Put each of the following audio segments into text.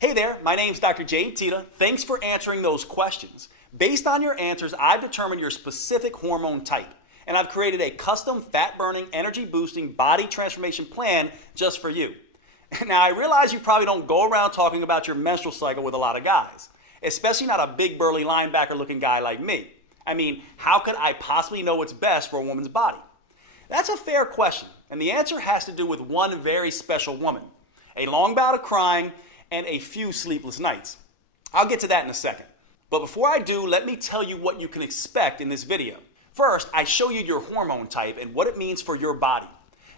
Hey there, my name's Dr. Jay Tita. Thanks for answering those questions. Based on your answers, I've determined your specific hormone type, and I've created a custom fat-burning, energy-boosting body transformation plan just for you. Now, I realize you probably don't go around talking about your menstrual cycle with a lot of guys, especially not a big burly linebacker-looking guy like me. I mean, how could I possibly know what's best for a woman's body? That's a fair question, and the answer has to do with one very special woman, a long bout of crying, and a few sleepless nights. I'll get to that in a second. But before I do, let me tell you what you can expect in this video. First, I show you your hormone type and what it means for your body.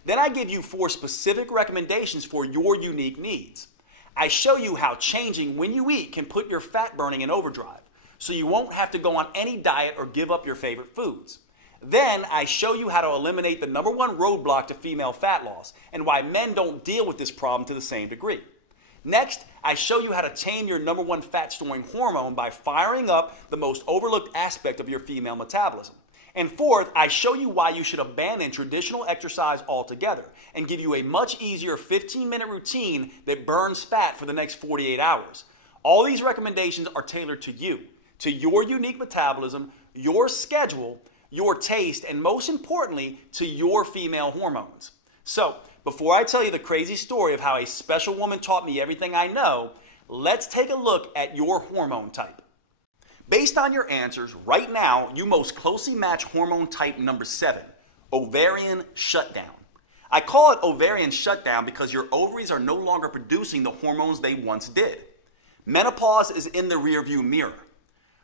Then I give you 4 specific recommendations for your unique needs. I show you how changing when you eat can put your fat burning in overdrive, so you won't have to go on any diet or give up your favorite foods. Then I show you how to eliminate the #1 roadblock to female fat loss and why men don't deal with this problem to the same degree. Next, I show you how to tame your #1 fat storing hormone by firing up the most overlooked aspect of your female metabolism. And fourth, I show you why you should abandon traditional exercise altogether and give you a much easier 15-minute routine that burns fat for the next 48 hours. All these recommendations are tailored to you, to your unique metabolism, your schedule, your taste, and most importantly, to your female hormones. So, before I tell you the crazy story of how a special woman taught me everything I know, let's take a look at your hormone type. Based on your answers, right now, you most closely match hormone type number 7, ovarian shutdown. I call it ovarian shutdown because your ovaries are no longer producing the hormones they once did. Menopause is in the rearview mirror.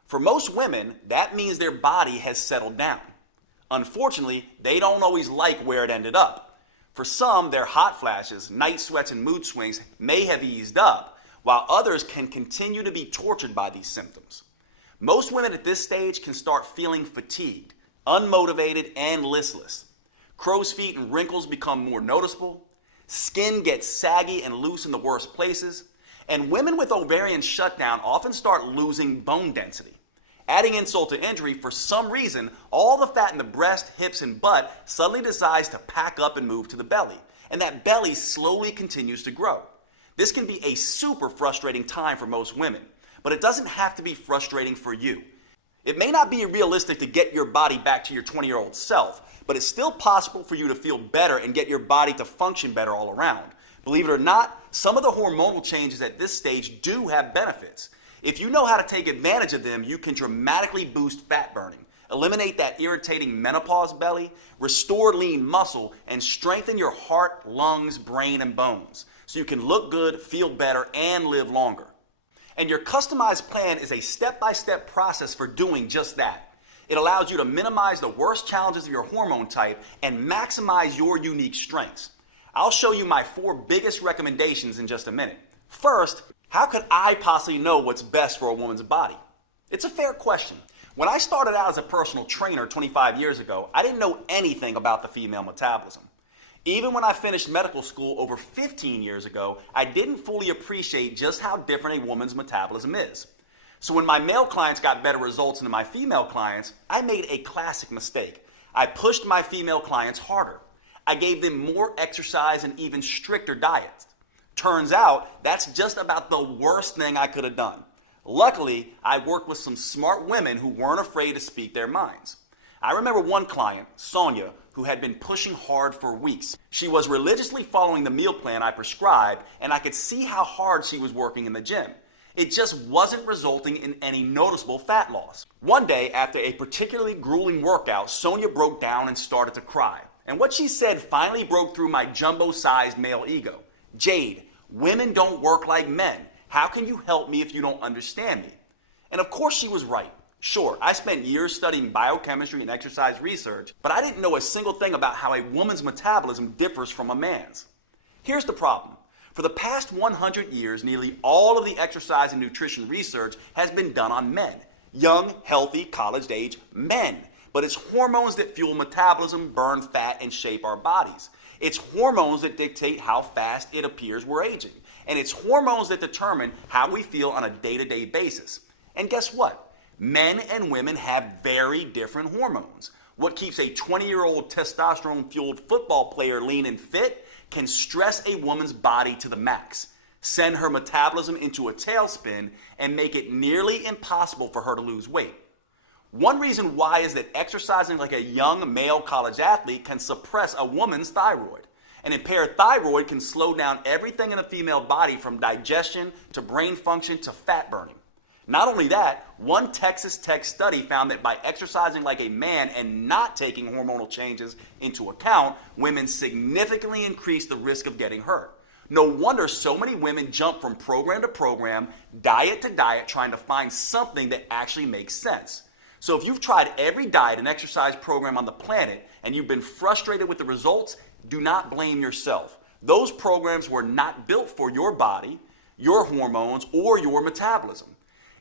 For most women, that means their body has settled down. Unfortunately, they don't always like where it ended up. For some, their hot flashes, night sweats, and mood swings may have eased up, while others can continue to be tortured by these symptoms. Most women at this stage can start feeling fatigued, unmotivated, and listless. Crow's feet and wrinkles become more noticeable. Skin gets saggy and loose in the worst places. And women with ovarian shutdown often start losing bone density. Adding insult to injury, for some reason, all the fat in the breast, hips, and butt suddenly decides to pack up and move to the belly, and that belly slowly continues to grow. This can be a super frustrating time for most women, but it doesn't have to be frustrating for you. It may not be realistic to get your body back to your 20-year-old self, but it's still possible for you to feel better and get your body to function better all around. Believe it or not, some of the hormonal changes at this stage do have benefits. If you know how to take advantage of them, you can dramatically boost fat burning, eliminate that irritating menopause belly, restore lean muscle, and strengthen your heart, lungs, brain, and bones so you can look good, feel better, and live longer. And your customized plan is a step-by-step process for doing just that. It allows you to minimize the worst challenges of your hormone type and maximize your unique strengths. I'll show you my 4 biggest recommendations in just a minute. First, how could I possibly know what's best for a woman's body? It's a fair question. When I started out as a personal trainer 25 years ago, I didn't know anything about the female metabolism. Even when I finished medical school over 15 years ago, I didn't fully appreciate just how different a woman's metabolism is. So when my male clients got better results than my female clients, I made a classic mistake. I pushed my female clients harder. I gave them more exercise and even stricter diets. Turns out, that's just about the worst thing I could have done. Luckily, I worked with some smart women who weren't afraid to speak their minds. I remember one client, Sonia, who had been pushing hard for weeks. She was religiously following the meal plan I prescribed, and I could see how hard she was working in the gym. It just wasn't resulting in any noticeable fat loss. One day, after a particularly grueling workout, Sonia broke down and started to cry. And what she said finally broke through my jumbo-sized male ego. "Jade, women don't work like men. How can you help me if you don't understand me?" And of course she was right. Sure, I spent years studying biochemistry and exercise research, but I didn't know a single thing about how a woman's metabolism differs from a man's. Here's the problem. For the past 100 years, nearly all of the exercise and nutrition research has been done on men. Young, healthy, college-age men. But it's hormones that fuel metabolism, burn fat, and shape our bodies. It's hormones that dictate how fast it appears we're aging. And it's hormones that determine how we feel on a day-to-day basis. And guess what? Men and women have very different hormones. What keeps a 20-year-old testosterone-fueled football player lean and fit can stress a woman's body to the max. send her metabolism into a tailspin, and make it nearly impossible for her to lose weight. One reason why is that exercising like a young male college athlete can suppress a woman's thyroid. An impaired thyroid can slow down everything in the female body from digestion to brain function to fat burning. Not only that, one Texas Tech study found that by exercising like a man and not taking hormonal changes into account, women significantly increase the risk of getting hurt. No wonder so many women jump from program to program, diet to diet, trying to find something that actually makes sense. So if you've tried every diet and exercise program on the planet and you've been frustrated with the results, do not blame yourself. Those programs were not built for your body, your hormones, or your metabolism.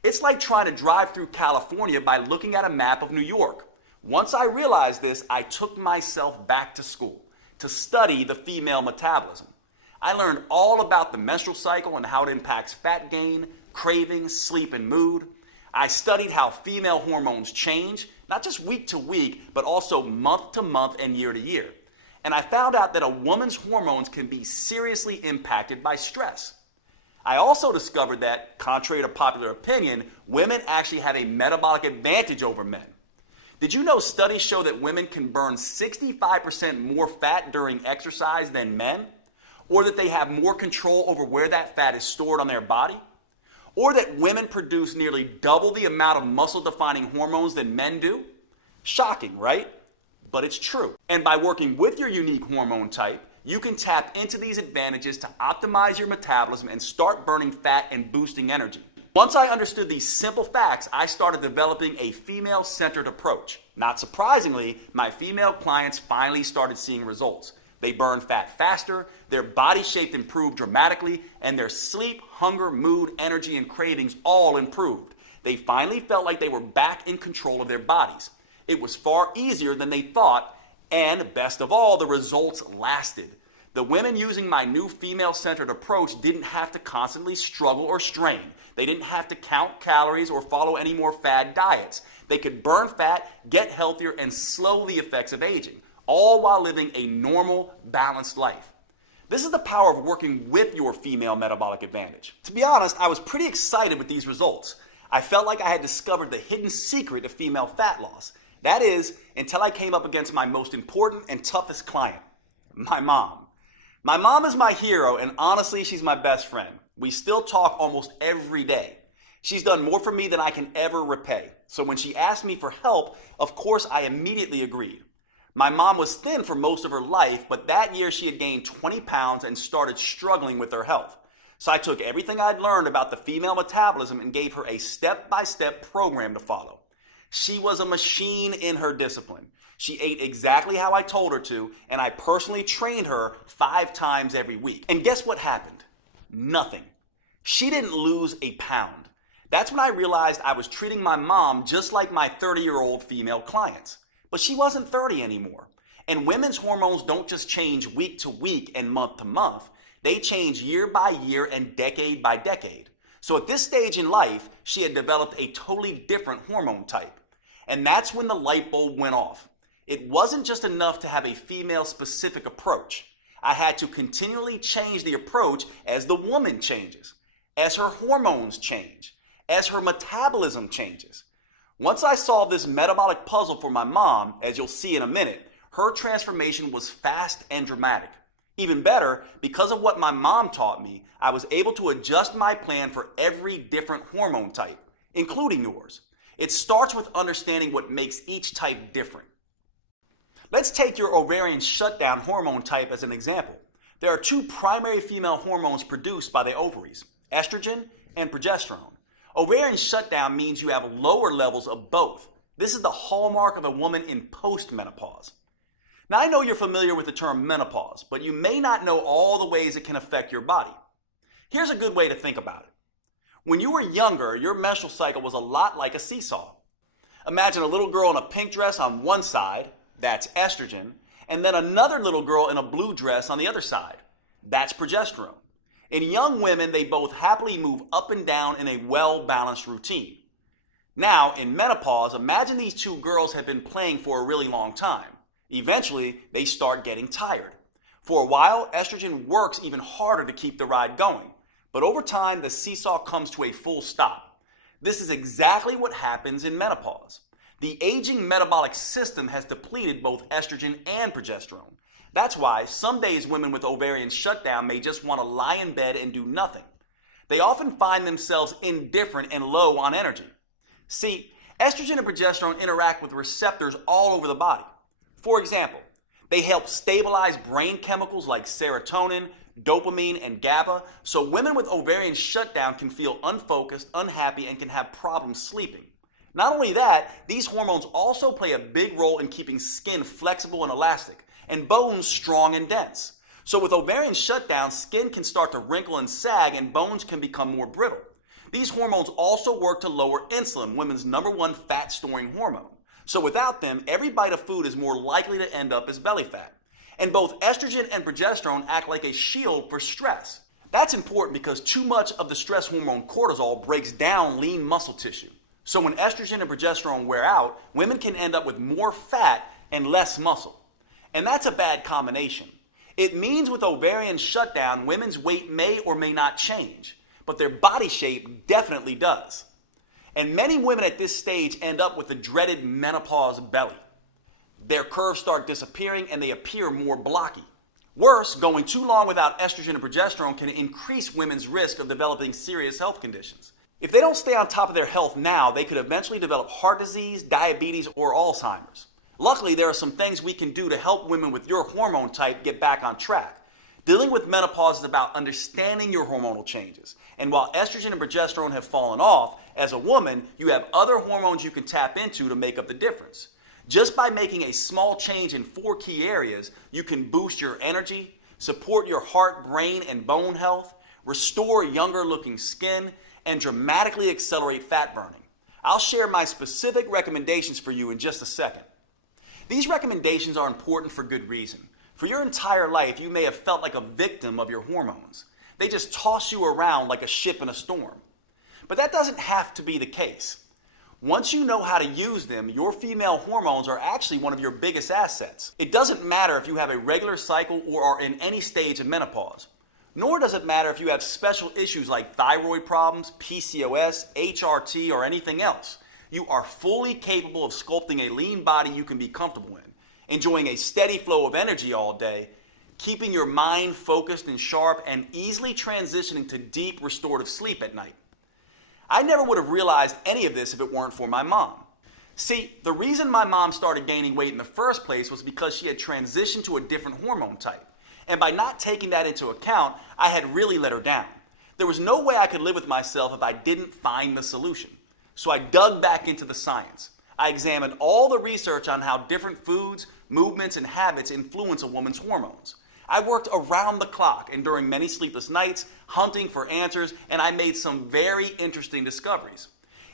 It's like trying to drive through California by looking at a map of New York. Once I realized this, I took myself back to school to study the female metabolism. I learned all about the menstrual cycle and how it impacts fat gain, cravings, sleep, and mood. I studied how female hormones change, not just week to week, but also month to month and year to year. And I found out that a woman's hormones can be seriously impacted by stress. I also discovered that, contrary to popular opinion, women actually have a metabolic advantage over men. Did you know studies show that women can burn 65% more fat during exercise than men? Or that they have more control over where that fat is stored on their body? Or that women produce nearly double the amount of muscle-defining hormones than men do? Shocking, right? But it's true. And by working with your unique hormone type, you can tap into these advantages to optimize your metabolism and start burning fat and boosting energy. Once I understood these simple facts, I started developing a female-centered approach. Not surprisingly, my female clients finally started seeing results. They burned fat faster, their body shape improved dramatically, and their sleep, hunger, mood, energy, and cravings all improved. They finally felt like they were back in control of their bodies. It was far easier than they thought, and best of all, the results lasted. The women using my new female-centered approach didn't have to constantly struggle or strain. They didn't have to count calories or follow any more fad diets. They could burn fat, get healthier, and slow the effects of aging, all while living a normal, balanced life. This is the power of working with your female metabolic advantage. To be honest, I was pretty excited with these results. I felt like I had discovered the hidden secret of female fat loss. That is, until I came up against my most important and toughest client, my mom. My mom is my hero, and honestly, she's my best friend. We still talk almost every day. She's done more for me than I can ever repay. So when she asked me for help, of course, I immediately agreed. My mom was thin for most of her life, but that year she had gained 20 pounds and started struggling with her health. So I took everything I'd learned about the female metabolism and gave her a step-by-step program to follow. She was a machine in her discipline. She ate exactly how I told her to, and I personally trained her 5 times every week. And guess what happened? Nothing. She didn't lose a pound. That's when I realized I was treating my mom just like my 30-year-old female clients. But she wasn't 30 anymore. And women's hormones don't just change week to week and month to month. They change year by year and decade by decade. So at this stage in life, she had developed a totally different hormone type. And that's when the light bulb went off. It wasn't just enough to have a female-specific approach. I had to continually change the approach as the woman changes, as her hormones change, as her metabolism changes. Once I solved this metabolic puzzle for my mom, as you'll see in a minute, her transformation was fast and dramatic. Even better, because of what my mom taught me, I was able to adjust my plan for every different hormone type, including yours. It starts with understanding what makes each type different. Let's take your ovarian shutdown hormone type as an example. There are 2 primary female hormones produced by the ovaries, estrogen and progesterone. Ovarian shutdown means you have lower levels of both. This is the hallmark of a woman in postmenopause. Now, I know you're familiar with the term menopause, but you may not know all the ways it can affect your body. Here's a good way to think about it. When you were younger, your menstrual cycle was a lot like a seesaw. Imagine a little girl in a pink dress on one side, that's estrogen, and then another little girl in a blue dress on the other side, that's progesterone. In young women, they both happily move up and down in a well-balanced routine. Now, in menopause, imagine these 2 girls have been playing for a really long time. Eventually, they start getting tired. For a while, estrogen works even harder to keep the ride going. But over time, the seesaw comes to a full stop. This is exactly what happens in menopause. The aging metabolic system has depleted both estrogen and progesterone. That's why some days women with ovarian shutdown may just want to lie in bed and do nothing. They often find themselves indifferent and low on energy. See, estrogen and progesterone interact with receptors all over the body. For example, they help stabilize brain chemicals like serotonin, dopamine, and GABA, so women with ovarian shutdown can feel unfocused, unhappy, and can have problems sleeping. Not only that, these hormones also play a big role in keeping skin flexible and elastic, and bones strong and dense. So with ovarian shutdown, skin can start to wrinkle and sag, and bones can become more brittle. These hormones also work to lower insulin, women's #1 fat-storing hormone. So without them, every bite of food is more likely to end up as belly fat. And both estrogen and progesterone act like a shield for stress. That's important because too much of the stress hormone cortisol breaks down lean muscle tissue. So when estrogen and progesterone wear out, women can end up with more fat and less muscle. And that's a bad combination. It means with ovarian shutdown, women's weight may or may not change, but their body shape definitely does. And many women at this stage end up with the dreaded menopause belly. Their curves start disappearing and they appear more blocky. Worse, going too long without estrogen and progesterone can increase women's risk of developing serious health conditions. If they don't stay on top of their health now, they could eventually develop heart disease, diabetes, or Alzheimer's. Luckily, there are some things we can do to help women with your hormone type get back on track. Dealing with menopause is about understanding your hormonal changes. And while estrogen and progesterone have fallen off, as a woman, you have other hormones you can tap into to make up the difference. Just by making a small change in 4 key areas, you can boost your energy, support your heart, brain, and bone health, restore younger-looking skin, and dramatically accelerate fat burning. I'll share my specific recommendations for you in just a second. These recommendations are important for good reason. For your entire life, you may have felt like a victim of your hormones. They just toss you around like a ship in a storm. But that doesn't have to be the case. Once you know how to use them, your female hormones are actually one of your biggest assets. It doesn't matter if you have a regular cycle or are in any stage of menopause. Nor does it matter if you have special issues like thyroid problems, PCOS, HRT, or anything else. You are fully capable of sculpting a lean body you can be comfortable in, enjoying a steady flow of energy all day, keeping your mind focused and sharp, and easily transitioning to deep restorative sleep at night. I never would have realized any of this if it weren't for my mom. See, the reason my mom started gaining weight in the first place was because she had transitioned to a different hormone type. And by not taking that into account, I had really let her down. There was no way I could live with myself if I didn't find the solution. So I dug back into the science. I examined all the research on how different foods, movements, and habits influence a woman's hormones. I worked around the clock and during many sleepless nights, hunting for answers, and I made some very interesting discoveries.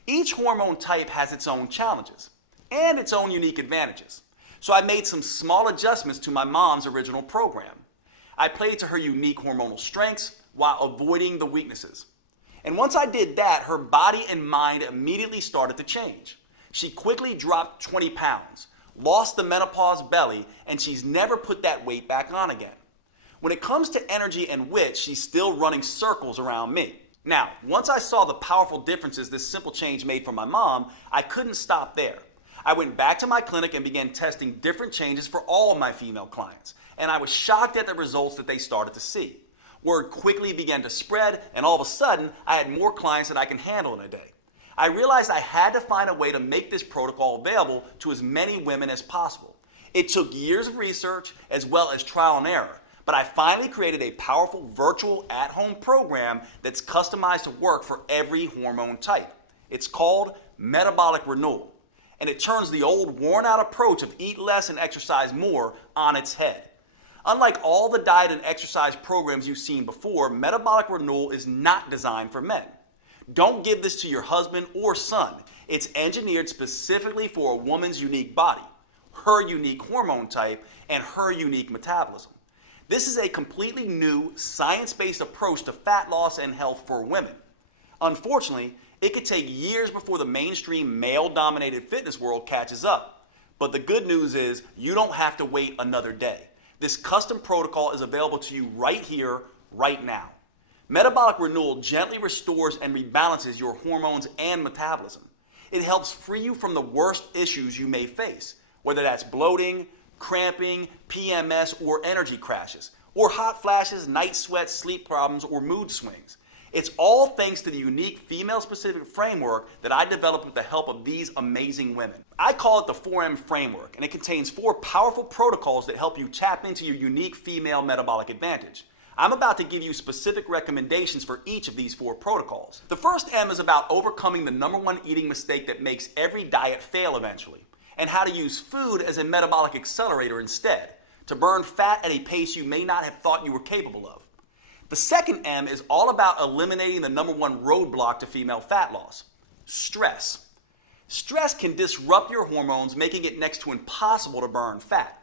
Each hormone type has its own challenges and its own unique advantages. So I made some small adjustments to my mom's original program. I played to her unique hormonal strengths while avoiding the weaknesses. And once I did that, her body and mind immediately started to change. She quickly dropped 20 pounds, lost the menopause belly, and she's never put that weight back on again. When it comes to energy and wit, she's still running circles around me. Now, once I saw the powerful differences this simple change made for my mom, I couldn't stop there. I went back to my clinic and began testing different changes for all of my female clients, and I was shocked at the results that they started to see. Word quickly began to spread, and all of a sudden, I had more clients than I can handle in a day. I realized I had to find a way to make this protocol available to as many women as possible. It took years of research as well as trial and error, but I finally created a powerful virtual at-home program that's customized to work for every hormone type. It's called Metabolic Renewal, and it turns the old worn-out approach of eat less and exercise more on its head. Unlike all the diet and exercise programs you've seen before, Metabolic Renewal is not designed for men. Don't give this to your husband or son. It's engineered specifically for a woman's unique body, her unique hormone type, and her unique metabolism. This is a completely new, science-based approach to fat loss and health for women. Unfortunately, it could take years before the mainstream male-dominated fitness world catches up. But the good news is you don't have to wait another day. This custom protocol is available to you right here, right now. Metabolic Renewal gently restores and rebalances your hormones and metabolism. It helps free you from the worst issues you may face, whether that's bloating, cramping, PMS, or energy crashes, or hot flashes, night sweats, sleep problems, or mood swings. It's all thanks to the unique female-specific framework that I developed with the help of these amazing women. I call it the 4M framework, and it contains 4 powerful protocols that help you tap into your unique female metabolic advantage. I'm about to give you specific recommendations for each of these 4 protocols. The first M is about overcoming the #1 eating mistake that makes every diet fail eventually, and how to use food as a metabolic accelerator instead, to burn fat at a pace you may not have thought you were capable of. The second M is all about eliminating the #1 roadblock to female fat loss: stress. Stress can disrupt your hormones, making it next to impossible to burn fat.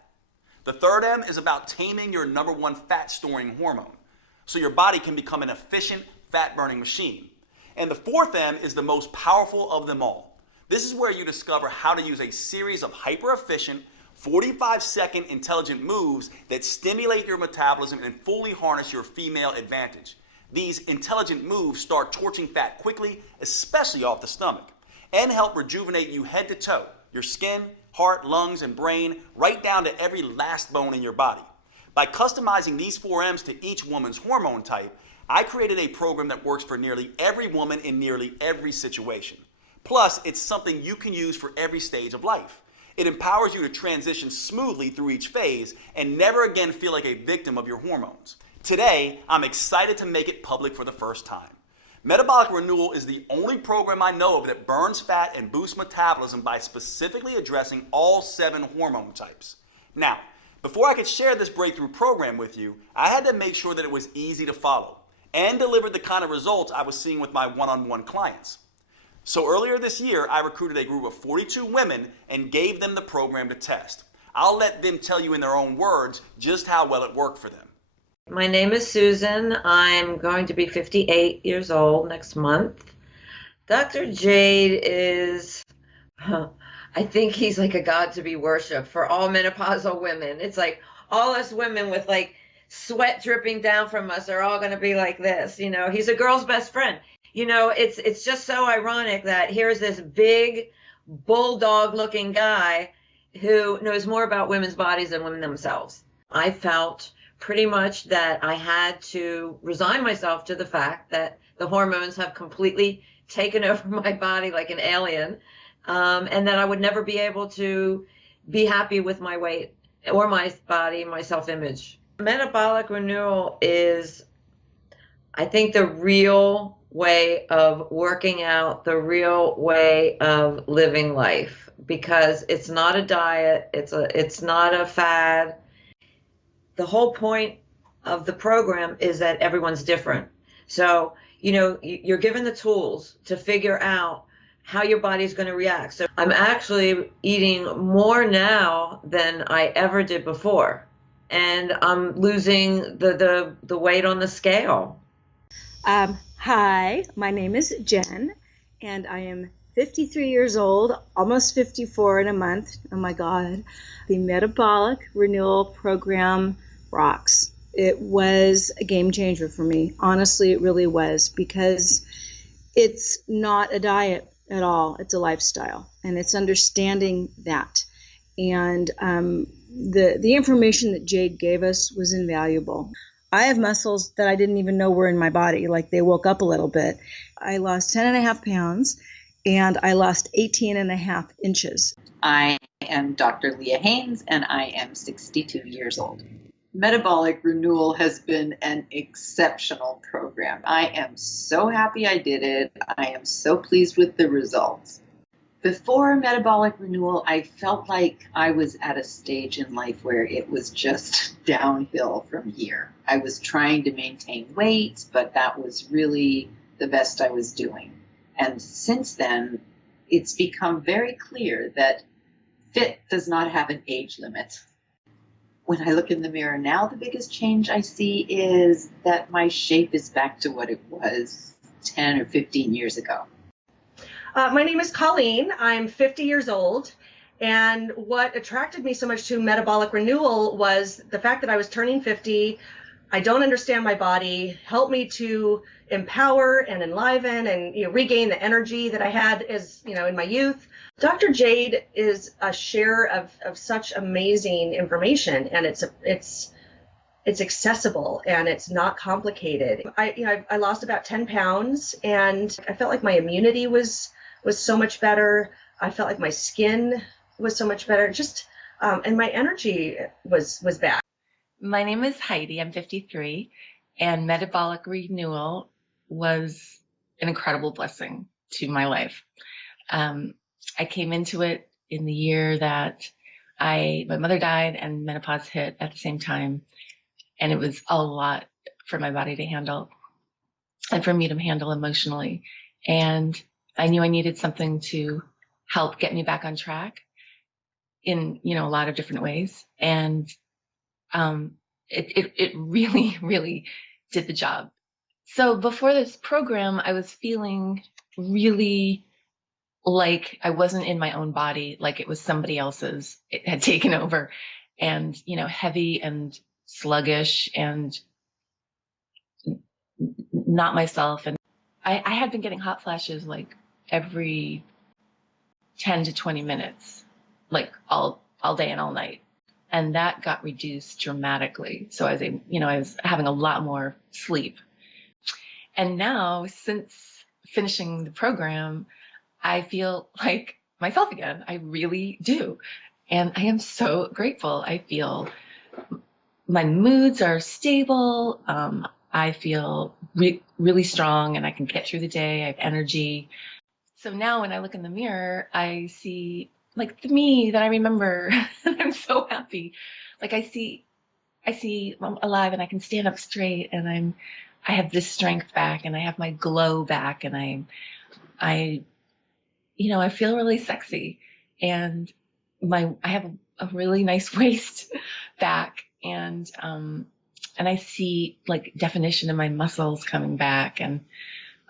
The third M is about taming your #1 fat-storing hormone, so your body can become an efficient fat-burning machine. And the fourth M is the most powerful of them all. This is where you discover how to use a series of hyper-efficient, 45-second intelligent moves that stimulate your metabolism and fully harness your female advantage. These intelligent moves start torching fat quickly, especially off the stomach, and help rejuvenate you head to toe, your skin, heart, lungs, and brain, right down to every last bone in your body. By customizing these 4 M's to each woman's hormone type, I created a program that works for nearly every woman in nearly every situation. Plus, it's something you can use for every stage of life. It empowers you to transition smoothly through each phase and never again feel like a victim of your hormones. Today, I'm excited to make it public for the first time. Metabolic Renewal is the only program I know of that burns fat and boosts metabolism by specifically addressing all 7 hormone types. Now, before I could share this breakthrough program with you, I had to make sure that it was easy to follow and delivered the kind of results I was seeing with my one-on-one clients. So earlier this year, I recruited a group of 42 women and gave them the program to test. I'll let them tell you in their own words just how well it worked for them. My name is Susan. I'm going to be 58 years old next month. Dr. Jade is, I think he's like a god to be worshipped for all menopausal women. It's like all us women with like sweat dripping down from us are all going to be like this. You know, he's a girl's best friend. You know, it's just so ironic that here's this big bulldog looking guy who knows more about women's bodies than women themselves. I felt pretty much that I had to resign myself to the fact that the hormones have completely taken over my body like an alien, and that I would never be able to be happy with my weight or my body, my self-image. Metabolic Renewal is, I think, the real way of working out, the real way of living life, because it's not a diet, it's not a fad. The whole point of the program is that everyone's different. So, you know, you're given the tools to figure out how your body's going to react. So I'm actually eating more now than I ever did before. And I'm losing the weight on the scale. Hi, my name is Jen, and I am 53 years old, almost 54 in a month. Oh my God. The Metabolic Renewal program rocks. It was a game changer for me. Honestly, it really was, because it's not a diet at all. It's a lifestyle, and it's understanding that. And the information that Jade gave us was invaluable. I have muscles that I didn't even know were in my body, like they woke up a little bit. I lost 10.5 pounds, and I lost 18.5 inches. I am Dr. Leah Haynes, and I am 62 years old. Metabolic Renewal has been an exceptional program. I am so happy I did it. I am so pleased with the results. Before Metabolic Renewal, I felt like I was at a stage in life where it was just downhill from here. I was trying to maintain weight, but that was really the best I was doing. And since then, it's become very clear that fit does not have an age limit. When I look in the mirror now, the biggest change I see is that my shape is back to what it was 10 or 15 years ago. My name is Colleen. I'm 50 years old. And what attracted me so much to Metabolic Renewal was the fact that I was turning 50 I don't understand my body. Help me to empower and enliven and regain the energy that I had as in my youth. Dr. Jade is a share of such amazing information, and it's accessible and it's not complicated. I lost about 10 pounds, and I felt like my immunity was so much better. I felt like my skin was so much better. And my energy was back. My name is Heidi. I'm 53, and Metabolic Renewal was an incredible blessing to my life. I came into it in the year that my mother died and menopause hit at the same time, and it was a lot for my body to handle and for me to handle emotionally. And I knew I needed something to help get me back on track in a lot of different ways. And it really, really did the job. So before this program, I was feeling really like I wasn't in my own body, like it was somebody else's. It had taken over, and heavy and sluggish and not myself. And I had been getting hot flashes like every 10 to 20 minutes, like all day and all night. And that got reduced dramatically. So I was having a lot more sleep. And now, since finishing the program, I feel like myself again. I really do. And I am so grateful. I feel my moods are stable. I feel really strong, and I can get through the day. I have energy. So now when I look in the mirror, I see like the me that I remember. I'm so happy. Like I see I'm alive, and I can stand up straight, and I have this strength back, and I have my glow back, and I feel really sexy, and I have a really nice waist back, and I see like definition in my muscles coming back, and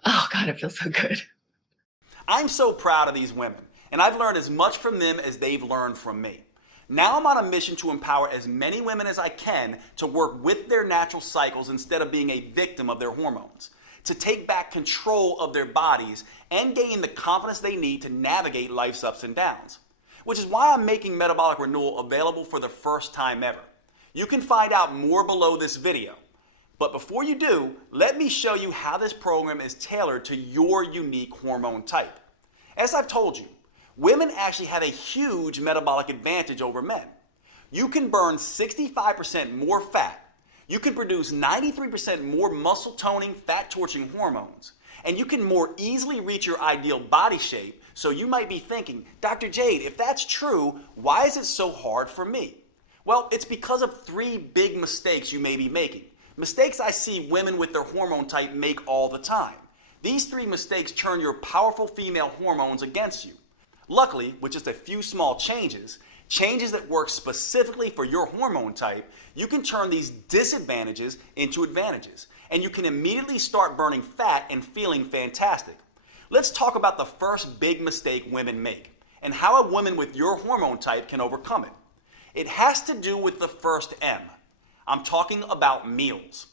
oh God, it feels so good. I'm so proud of these women, and I've learned as much from them as they've learned from me. Now I'm on a mission to empower as many women as I can to work with their natural cycles instead of being a victim of their hormones, to take back control of their bodies and gain the confidence they need to navigate life's ups and downs. Which is why I'm making Metabolic Renewal available for the first time ever. You can find out more below this video. But before you do, let me show you how this program is tailored to your unique hormone type. As I've told you, women actually have a huge metabolic advantage over men. You can burn 65% more fat. You can produce 93% more muscle toning, fat torching hormones. And you can more easily reach your ideal body shape. So you might be thinking, Dr. Jade, if that's true, why is it so hard for me? Well, it's because of 3 big mistakes you may be making. Mistakes I see women with their hormone type make all the time. These 3 mistakes turn your powerful female hormones against you. Luckily, with just a few small changes that work specifically for your hormone type, you can turn these disadvantages into advantages, and you can immediately start burning fat and feeling fantastic. Let's talk about the first big mistake women make, and how a woman with your hormone type can overcome it. It has to do with the first M. I'm talking about meals.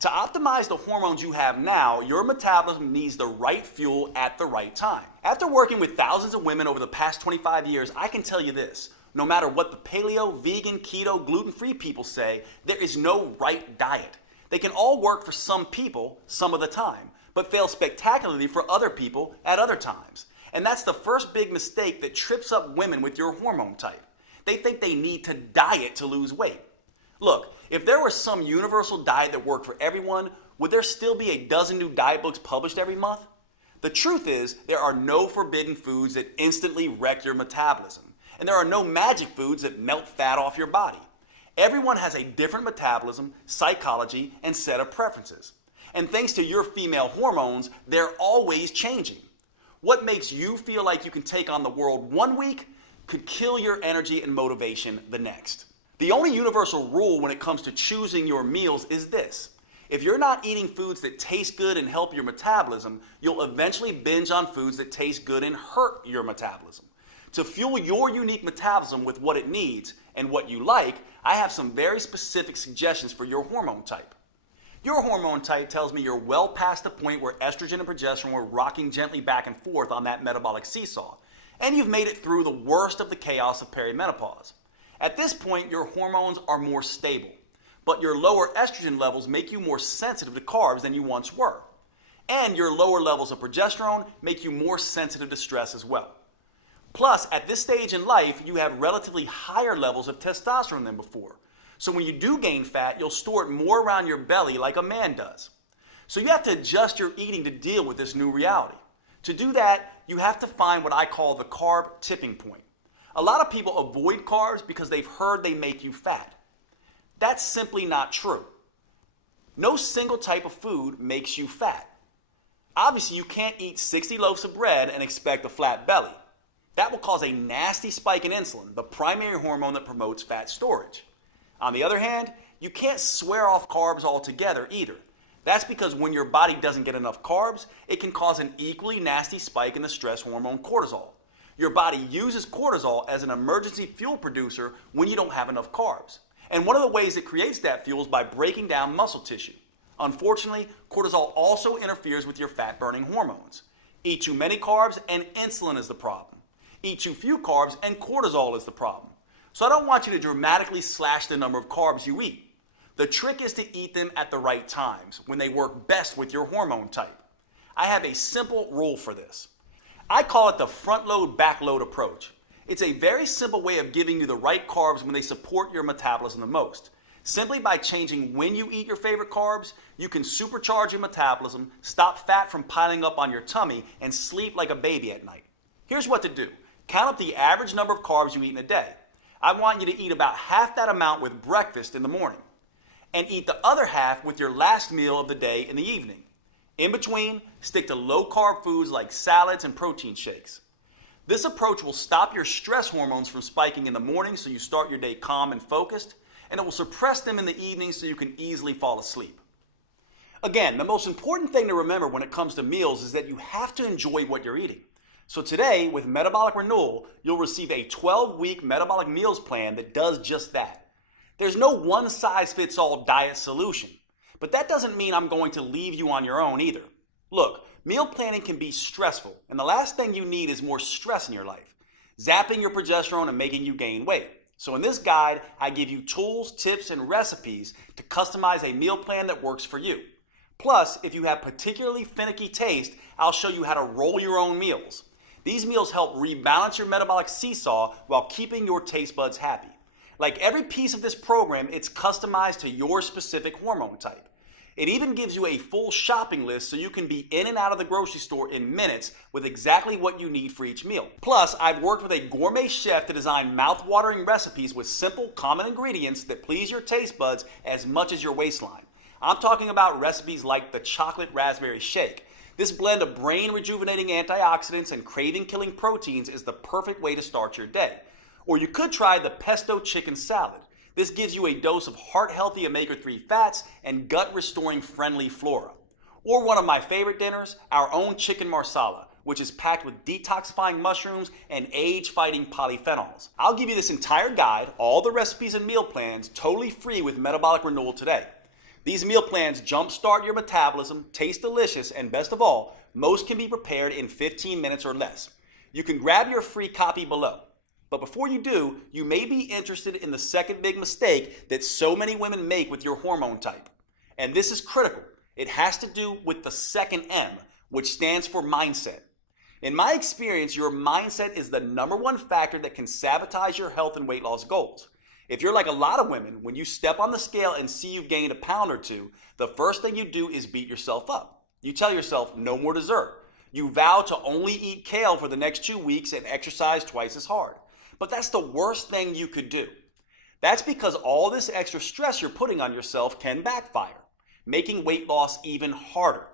To optimize the hormones you have now, your metabolism needs the right fuel at the right time. After working with thousands of women over the past 25 years, I can tell you this. No matter what the paleo, vegan, keto, gluten-free people say, there is no right diet. They can all work for some people some of the time, but fail spectacularly for other people at other times. And that's the first big mistake that trips up women with your hormone type. They think they need to diet to lose weight. Look, if there was some universal diet that worked for everyone, would there still be a dozen new diet books published every month? The truth is, there are no forbidden foods that instantly wreck your metabolism, and there are no magic foods that melt fat off your body. Everyone has a different metabolism, psychology, and set of preferences. And thanks to your female hormones, they're always changing. What makes you feel like you can take on the world one week could kill your energy and motivation the next. The only universal rule when it comes to choosing your meals is this. If you're not eating foods that taste good and help your metabolism, you'll eventually binge on foods that taste good and hurt your metabolism. To fuel your unique metabolism with what it needs and what you like, I have some very specific suggestions for your hormone type. Your hormone type tells me you're well past the point where estrogen and progesterone are rocking gently back and forth on that metabolic seesaw, and you've made it through the worst of the chaos of perimenopause. At this point, your hormones are more stable, but your lower estrogen levels make you more sensitive to carbs than you once were. And your lower levels of progesterone make you more sensitive to stress as well. Plus, at this stage in life, you have relatively higher levels of testosterone than before. So when you do gain fat, you'll store it more around your belly like a man does. So you have to adjust your eating to deal with this new reality. To do that, you have to find what I call the carb tipping point. A lot of people avoid carbs because they've heard they make you fat. That's simply not true. No single type of food makes you fat. Obviously, you can't eat 60 loaves of bread and expect a flat belly. That will cause a nasty spike in insulin, the primary hormone that promotes fat storage. On the other hand, you can't swear off carbs altogether either. That's because when your body doesn't get enough carbs, it can cause an equally nasty spike in the stress hormone cortisol. Your body uses cortisol as an emergency fuel producer when you don't have enough carbs. And one of the ways it creates that fuel is by breaking down muscle tissue. Unfortunately, cortisol also interferes with your fat-burning hormones. Eat too many carbs and insulin is the problem. Eat too few carbs and cortisol is the problem. So I don't want you to dramatically slash the number of carbs you eat. The trick is to eat them at the right times, when they work best with your hormone type. I have a simple rule for this. I call it the front load, back load approach. It's a very simple way of giving you the right carbs when they support your metabolism the most. Simply by changing when you eat your favorite carbs, you can supercharge your metabolism, stop fat from piling up on your tummy, and sleep like a baby at night. Here's what to do. Count up the average number of carbs you eat in a day. I want you to eat about half that amount with breakfast in the morning, and eat the other half with your last meal of the day in the evening. In between, stick to low-carb foods like salads and protein shakes. This approach will stop your stress hormones from spiking in the morning so you start your day calm and focused, and it will suppress them in the evening so you can easily fall asleep. Again, the most important thing to remember when it comes to meals is that you have to enjoy what you're eating. So today, with Metabolic Renewal, you'll receive a 12-week metabolic meals plan that does just that. There's no one-size-fits-all diet solution, but that doesn't mean I'm going to leave you on your own either. Look, meal planning can be stressful, and the last thing you need is more stress in your life, zapping your progesterone and making you gain weight. So in this guide, I give you tools, tips, and recipes to customize a meal plan that works for you. Plus, if you have particularly finicky taste, I'll show you how to roll your own meals. These meals help rebalance your metabolic seesaw while keeping your taste buds happy. Like every piece of this program, it's customized to your specific hormone type. It even gives you a full shopping list so you can be in and out of the grocery store in minutes with exactly what you need for each meal. Plus, I've worked with a gourmet chef to design mouth-watering recipes with simple, common ingredients that please your taste buds as much as your waistline. I'm talking about recipes like the chocolate raspberry shake. This blend of brain-rejuvenating antioxidants and craving-killing proteins is the perfect way to start your day. Or you could try the pesto chicken salad. This gives you a dose of heart-healthy omega-3 fats and gut-restoring friendly flora. Or one of my favorite dinners, our own chicken marsala, which is packed with detoxifying mushrooms and age-fighting polyphenols. I'll give you this entire guide, all the recipes and meal plans, totally free with Metabolic Renewal today. These meal plans jumpstart your metabolism, taste delicious, and best of all, most can be prepared in 15 minutes or less. You can grab your free copy below. But before you do, you may be interested in the second big mistake that so many women make with your hormone type. And this is critical. It has to do with the second M, which stands for mindset. In my experience, your mindset is the #1 factor that can sabotage your health and weight loss goals. If you're like a lot of women, when you step on the scale and see you've gained a pound or two, the first thing you do is beat yourself up. You tell yourself, no more dessert. You vow to only eat kale for the next 2 weeks and exercise twice as hard. But that's the worst thing you could do. That's because all this extra stress you're putting on yourself can backfire, making weight loss even harder.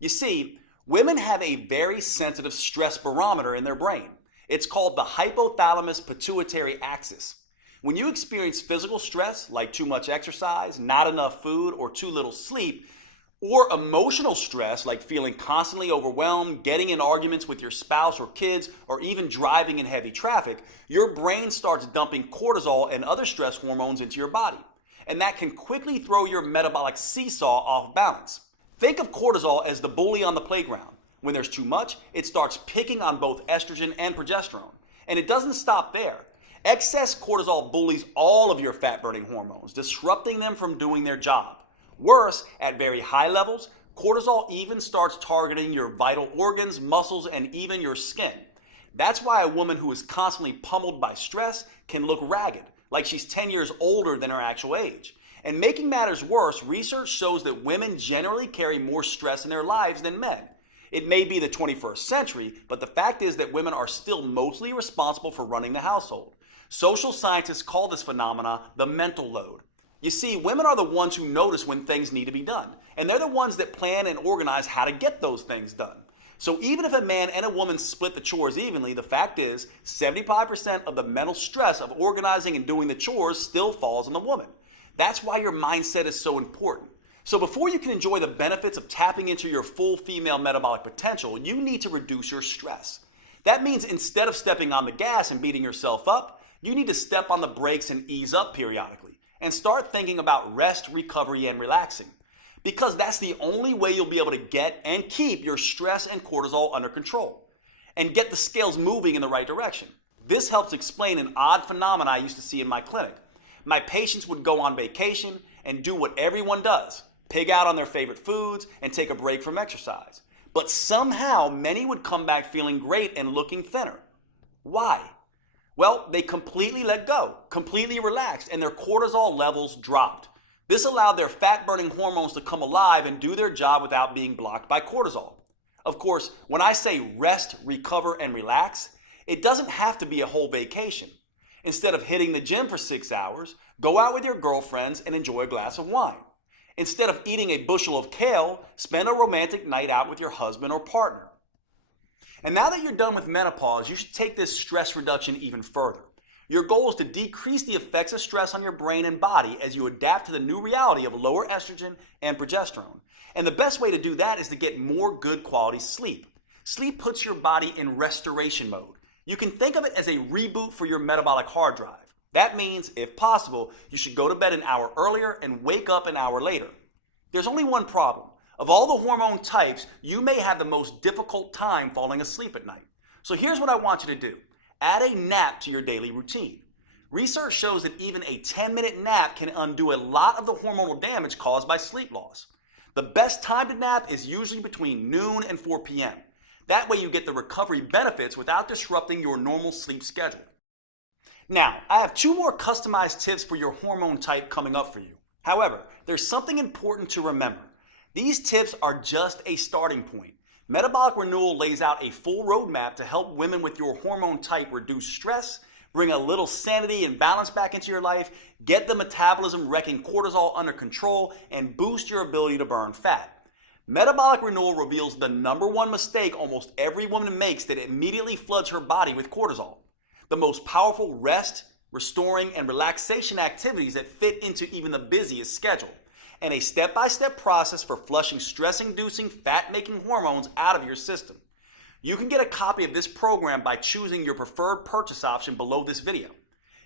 You see, women have a very sensitive stress barometer in their brain. It's called the hypothalamus pituitary axis. When you experience physical stress, like too much exercise, not enough food, or too little sleep, or emotional stress, like feeling constantly overwhelmed, getting in arguments with your spouse or kids, or even driving in heavy traffic, your brain starts dumping cortisol and other stress hormones into your body. and that can quickly throw your metabolic seesaw off balance. Think of cortisol as the bully on the playground. When there's too much, it starts picking on both estrogen and progesterone. And it doesn't stop there. Excess cortisol bullies all of your fat-burning hormones, disrupting them from doing their job. Worse, at very high levels, cortisol even starts targeting your vital organs, muscles, and even your skin. That's why a woman who is constantly pummeled by stress can look ragged, like she's 10 years older than her actual age. And making matters worse, research shows that women generally carry more stress in their lives than men. It may be the 21st century, but the fact is that women are still mostly responsible for running the household. Social scientists call this phenomena the mental load. You see, women are the ones who notice when things need to be done, and they're the ones that plan and organize how to get those things done. So even if a man and a woman split the chores evenly, the fact is 75% of the mental stress of organizing and doing the chores still falls on the woman. That's why your mindset is so important. So before you can enjoy the benefits of tapping into your full female metabolic potential, you need to reduce your stress. That means instead of stepping on the gas and beating yourself up, you need to step on the brakes and ease up periodically and start thinking about rest, recovery, and relaxing. Because that's the only way you'll be able to get and keep your stress and cortisol under control and get the scales moving in the right direction. This helps explain an odd phenomenon I used to see in my clinic. My patients would go on vacation and do what everyone does, pig out on their favorite foods and take a break from exercise. But somehow many would come back feeling great and looking thinner. Why? Well, they completely let go, completely relaxed, and their cortisol levels dropped. This allowed their fat-burning hormones to come alive and do their job without being blocked by cortisol. Of course, when I say rest, recover, and relax, it doesn't have to be a whole vacation. Instead of hitting the gym for 6 hours, go out with your girlfriends and enjoy a glass of wine. Instead of eating a bushel of kale, spend a romantic night out with your husband or partner. And now that you're done with menopause, you should take this stress reduction even further. Your goal is to decrease the effects of stress on your brain and body as you adapt to the new reality of lower estrogen and progesterone. And the best way to do that is to get more good quality sleep. Sleep puts your body in restoration mode. You can think of it as a reboot for your metabolic hard drive. That means, if possible, you should go to bed an hour earlier and wake up an hour later. There's only one problem. Of all the hormone types, you may have the most difficult time falling asleep at night. So here's what I want you to do. Add a nap to your daily routine. Research shows that even a 10-minute nap can undo a lot of the hormonal damage caused by sleep loss. The best time to nap is usually between noon and 4 p.m. That way you get the recovery benefits without disrupting your normal sleep schedule. Now, I have 2 more customized tips for your hormone type coming up for you. However, there's something important to remember. These tips are just a starting point. Metabolic Renewal lays out a full roadmap to help women with your hormone type reduce stress, bring a little sanity and balance back into your life, get the metabolism wrecking cortisol under control, and boost your ability to burn fat. Metabolic Renewal reveals the #1 mistake almost every woman makes that immediately floods her body with cortisol. The most powerful rest, restoring, and relaxation activities that fit into even the busiest schedule, and a step-by-step process for flushing stress-inducing, fat-making hormones out of your system. You can get a copy of this program by choosing your preferred purchase option below this video.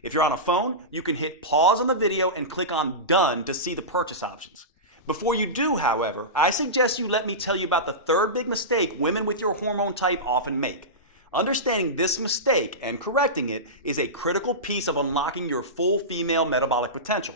If you're on a phone, you can hit pause on the video and click on Done to see the purchase options. Before you do, however, I suggest you let me tell you about the third big mistake women with your hormone type often make. Understanding this mistake and correcting it is a critical piece of unlocking your full female metabolic potential.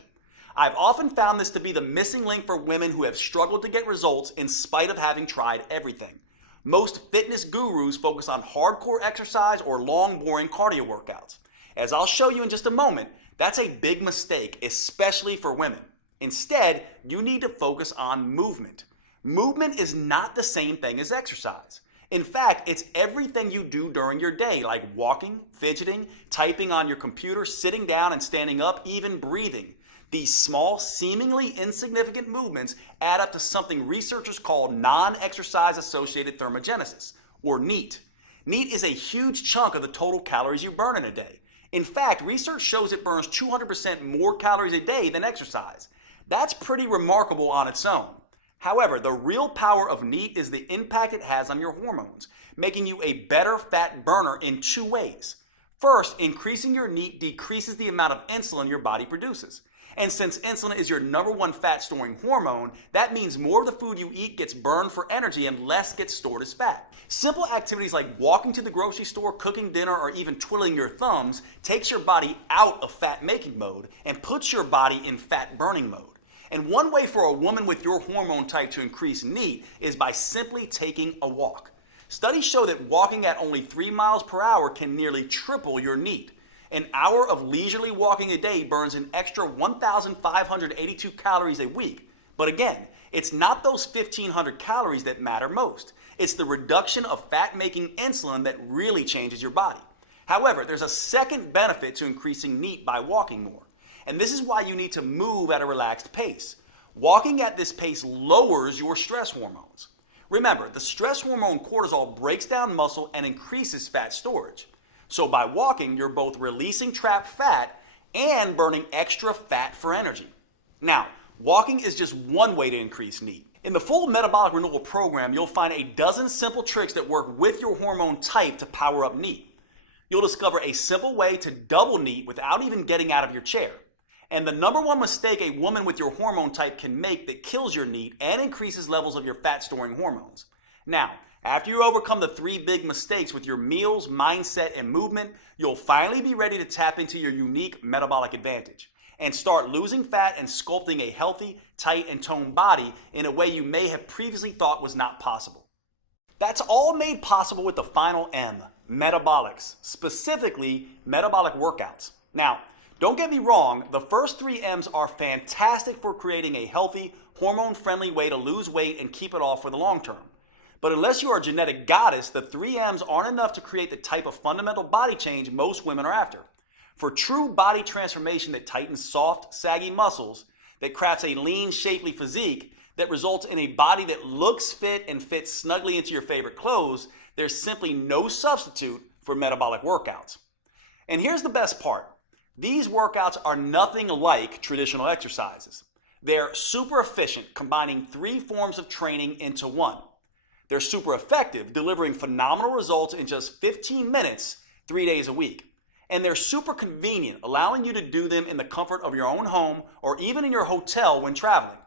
I've often found this to be the missing link for women who have struggled to get results in spite of having tried everything. Most fitness gurus focus on hardcore exercise or long, boring cardio workouts. As I'll show you in just a moment, that's a big mistake, especially for women. Instead, you need to focus on movement. Movement is not the same thing as exercise. In fact, it's everything you do during your day, like walking, fidgeting, typing on your computer, sitting down and standing up, even breathing. These small, seemingly insignificant movements add up to something researchers call non-exercise associated thermogenesis, or NEAT. NEAT is a huge chunk of the total calories you burn in a day. In fact, research shows it burns 200% more calories a day than exercise. That's pretty remarkable on its own. However, the real power of NEAT is the impact it has on your hormones, making you a better fat burner in 2 ways. First, increasing your NEAT decreases the amount of insulin your body produces. And since insulin is your number one fat storing hormone, that means more of the food you eat gets burned for energy and less gets stored as fat. Simple activities like walking to the grocery store, cooking dinner, or even twiddling your thumbs takes your body out of fat making mode and puts your body in fat burning mode. And one way for a woman with your hormone type to increase NEAT is by simply taking a walk. Studies show that walking at only 3 miles per hour can nearly triple your NEAT. An hour of leisurely walking a day burns an extra 1,582 calories a week. But again, it's not those 1,500 calories that matter most. It's the reduction of fat-making insulin that really changes your body. However, there's a second benefit to increasing NEAT by walking more. And this is why you need to move at a relaxed pace. Walking at this pace lowers your stress hormones. Remember, the stress hormone cortisol breaks down muscle and increases fat storage. So by walking, you're both releasing trapped fat and burning extra fat for energy. Now, walking is just one way to increase NEAT. In the full Metabolic Renewal program, you'll find a dozen simple tricks that work with your hormone type to power up NEAT. You'll discover a simple way to double NEAT without even getting out of your chair. And the number one mistake a woman with your hormone type can make that kills your NEAT and increases levels of your fat-storing hormones. Now, after you overcome the 3 big mistakes with your meals, mindset, and movement, you'll finally be ready to tap into your unique metabolic advantage and start losing fat and sculpting a healthy, tight, and toned body in a way you may have previously thought was not possible. That's all made possible with the final M, metabolics, specifically metabolic workouts. Now, don't get me wrong, the first 3 M's are fantastic for creating a healthy, hormone-friendly way to lose weight and keep it off for the long term. But unless you are a genetic goddess, the 3 M's aren't enough to create the type of fundamental body change most women are after. For true body transformation that tightens soft, saggy muscles, that crafts a lean, shapely physique, that results in a body that looks fit and fits snugly into your favorite clothes, there's simply no substitute for metabolic workouts. And here's the best part. These workouts are nothing like traditional exercises. They're super efficient, combining 3 forms of training into one. They're super effective, delivering phenomenal results in just 15 minutes, 3 days a week. And they're super convenient, allowing you to do them in the comfort of your own home or even in your hotel when traveling.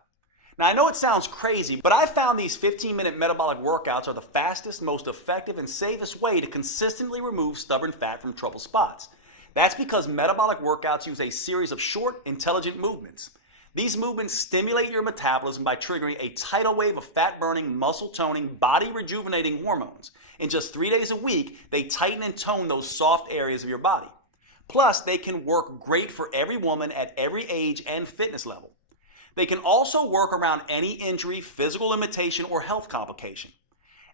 Now, I know it sounds crazy, but I found these 15-minute metabolic workouts are the fastest, most effective, and safest way to consistently remove stubborn fat from trouble spots. That's because metabolic workouts use a series of short, intelligent movements. These movements stimulate your metabolism by triggering a tidal wave of fat-burning, muscle-toning, body-rejuvenating hormones. In just 3 days a week, they tighten and tone those soft areas of your body. Plus, they can work great for every woman at every age and fitness level. They can also work around any injury, physical limitation, or health complication.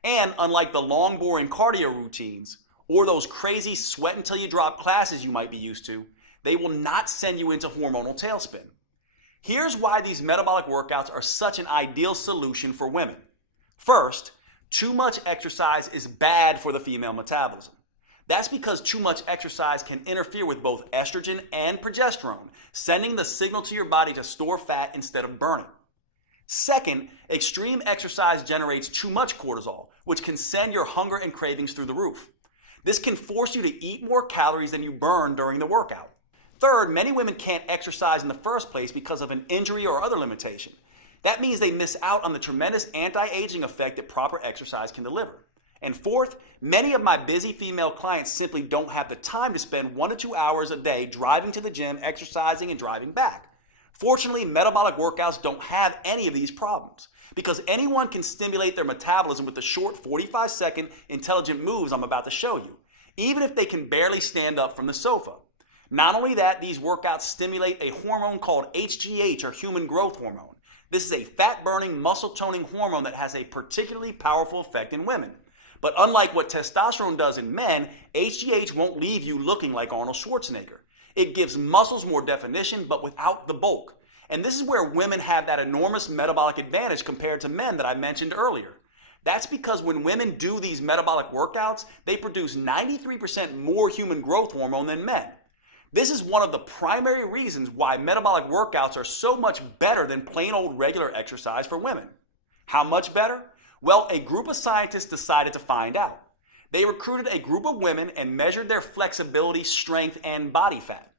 And unlike the long, boring cardio routines, or those crazy sweat until you drop classes you might be used to, they will not send you into hormonal tailspin. Here's why these metabolic workouts are such an ideal solution for women. First, too much exercise is bad for the female metabolism. That's because too much exercise can interfere with both estrogen and progesterone, sending the signal to your body to store fat instead of burning. Second, extreme exercise generates too much cortisol, which can send your hunger and cravings through the roof. This can force you to eat more calories than you burn during the workout. Third, many women can't exercise in the first place because of an injury or other limitation. That means they miss out on the tremendous anti-aging effect that proper exercise can deliver. And fourth, many of my busy female clients simply don't have the time to spend 1 to 2 hours a day driving to the gym, exercising, and driving back. Fortunately, metabolic workouts don't have any of these problems because anyone can stimulate their metabolism with the short 45-second intelligent moves I'm about to show you, even if they can barely stand up from the sofa. Not only that, these workouts stimulate a hormone called HGH, or human growth hormone. This is a fat-burning, muscle-toning hormone that has a particularly powerful effect in women. But unlike what testosterone does in men, HGH won't leave you looking like Arnold Schwarzenegger. It gives muscles more definition, but without the bulk. And this is where women have that enormous metabolic advantage compared to men that I mentioned earlier. That's because when women do these metabolic workouts, they produce 93% more human growth hormone than men. This is one of the primary reasons why metabolic workouts are so much better than plain old regular exercise for women. How much better? Well, a group of scientists decided to find out. They recruited a group of women and measured their flexibility, strength, and body fat.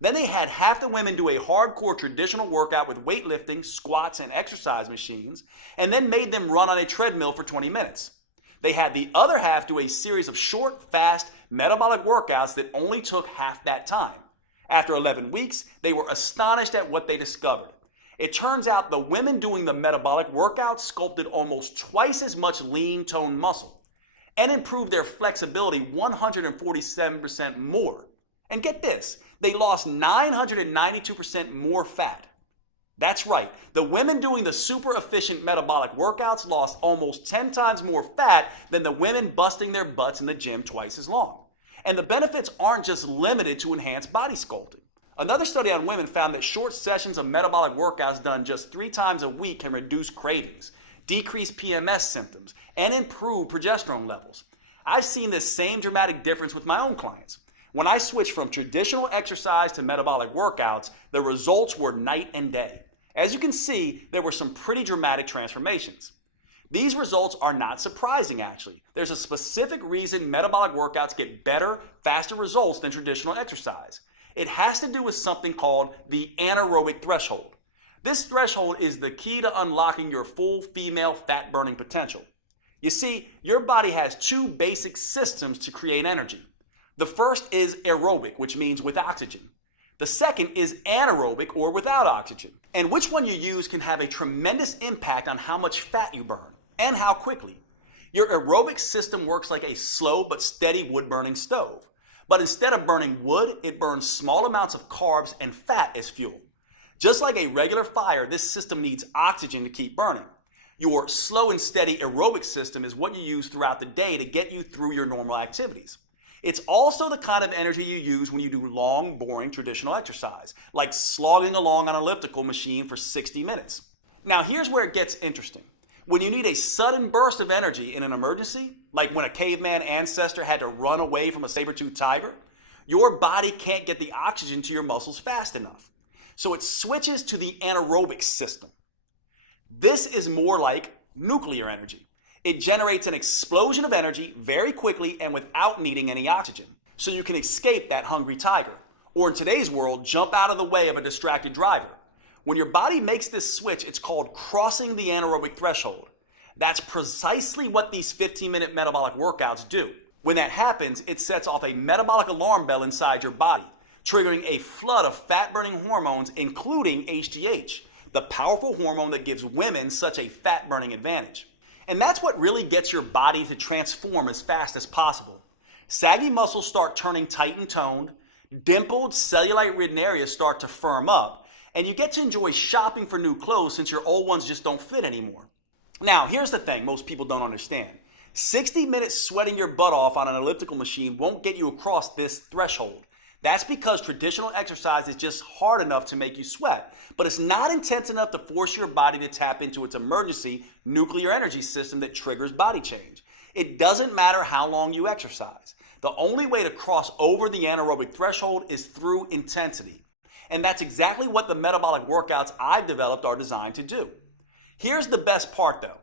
Then they had half the women do a hardcore traditional workout with weightlifting, squats, and exercise machines, and then made them run on a treadmill for 20 minutes. They had the other half do a series of short, fast, metabolic workouts that only took half that time. After 11 weeks, they were astonished at what they discovered. It turns out the women doing the metabolic workouts sculpted almost twice as much lean toned muscle and improved their flexibility 147% more. And get this, they lost 992% more fat. That's right, the women doing the super efficient metabolic workouts lost almost 10 times more fat than the women busting their butts in the gym twice as long. And the benefits aren't just limited to enhanced body sculpting. Another study on women found that short sessions of metabolic workouts done just 3 times a week can reduce cravings, decrease PMS symptoms, and improve progesterone levels. I've seen this same dramatic difference with my own clients. When I switched from traditional exercise to metabolic workouts, the results were night and day. As you can see, there were some pretty dramatic transformations. These results are not surprising, actually. There's a specific reason metabolic workouts get better, faster results than traditional exercise. It has to do with something called the anaerobic threshold. This threshold is the key to unlocking your full female fat-burning potential. You see, your body has 2 basic systems to create energy. The first is aerobic, which means with oxygen. The second is anaerobic, or without oxygen. And which one you use can have a tremendous impact on how much fat you burn, and how quickly. Your aerobic system works like a slow but steady wood-burning stove. But instead of burning wood, it burns small amounts of carbs and fat as fuel. Just like a regular fire, this system needs oxygen to keep burning. Your slow and steady aerobic system is what you use throughout the day to get you through your normal activities. It's also the kind of energy you use when you do long, boring traditional exercise, like slogging along on an elliptical machine for 60 minutes. Now here's where it gets interesting. When you need a sudden burst of energy in an emergency, like when a caveman ancestor had to run away from a saber-toothed tiger, your body can't get the oxygen to your muscles fast enough. So it switches to the anaerobic system. This is more like nuclear energy. It generates an explosion of energy very quickly and without needing any oxygen. So you can escape that hungry tiger, or in today's world, jump out of the way of a distracted driver. When your body makes this switch, it's called crossing the anaerobic threshold. That's precisely what these 15-minute metabolic workouts do. When that happens, it sets off a metabolic alarm bell inside your body, triggering a flood of fat-burning hormones, including HGH, the powerful hormone that gives women such a fat-burning advantage. And that's what really gets your body to transform as fast as possible. Saggy muscles start turning tight and toned, dimpled, cellulite-ridden areas start to firm up, and you get to enjoy shopping for new clothes since your old ones just don't fit anymore. Now, here's the thing most people don't understand. 60 minutes sweating your butt off on an elliptical machine won't get you across this threshold. That's because traditional exercise is just hard enough to make you sweat, but it's not intense enough to force your body to tap into its emergency nuclear energy system that triggers body change. It doesn't matter how long you exercise. The only way to cross over the anaerobic threshold is through intensity. And that's exactly what the metabolic workouts I've developed are designed to do. Here's the best part though.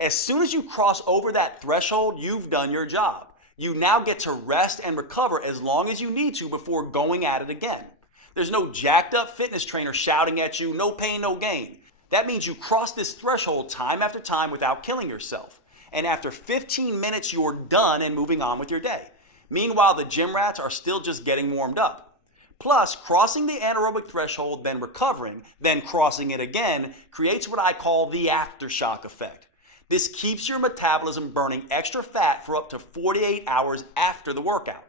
As soon as you cross over that threshold, you've done your job. You now get to rest and recover as long as you need to before going at it again. There's no jacked up fitness trainer shouting at you, no pain, no gain. That means you cross this threshold time after time without killing yourself. And after 15 minutes, you're done and moving on with your day. Meanwhile, the gym rats are still just getting warmed up. Plus, crossing the anaerobic threshold, then recovering, then crossing it again, creates what I call the aftershock effect. This keeps your metabolism burning extra fat for up to 48 hours after the workout.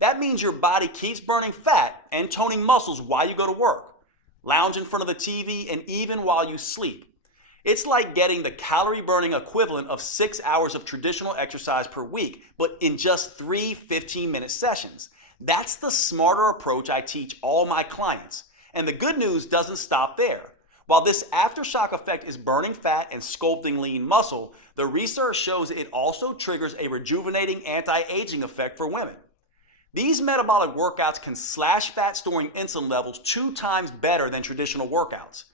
That means your body keeps burning fat and toning muscles while you go to work, lounge in front of the TV, and even while you sleep. It's like getting the calorie burning equivalent of 6 hours of traditional exercise per week, but in just 3 15-minute sessions. That's the smarter approach I teach all my clients. And the good news doesn't stop there. While this aftershock effect is burning fat and sculpting lean muscle, the research shows it also triggers a rejuvenating anti-aging effect for women. These metabolic workouts can slash fat storing insulin levels 2 times better than traditional workouts,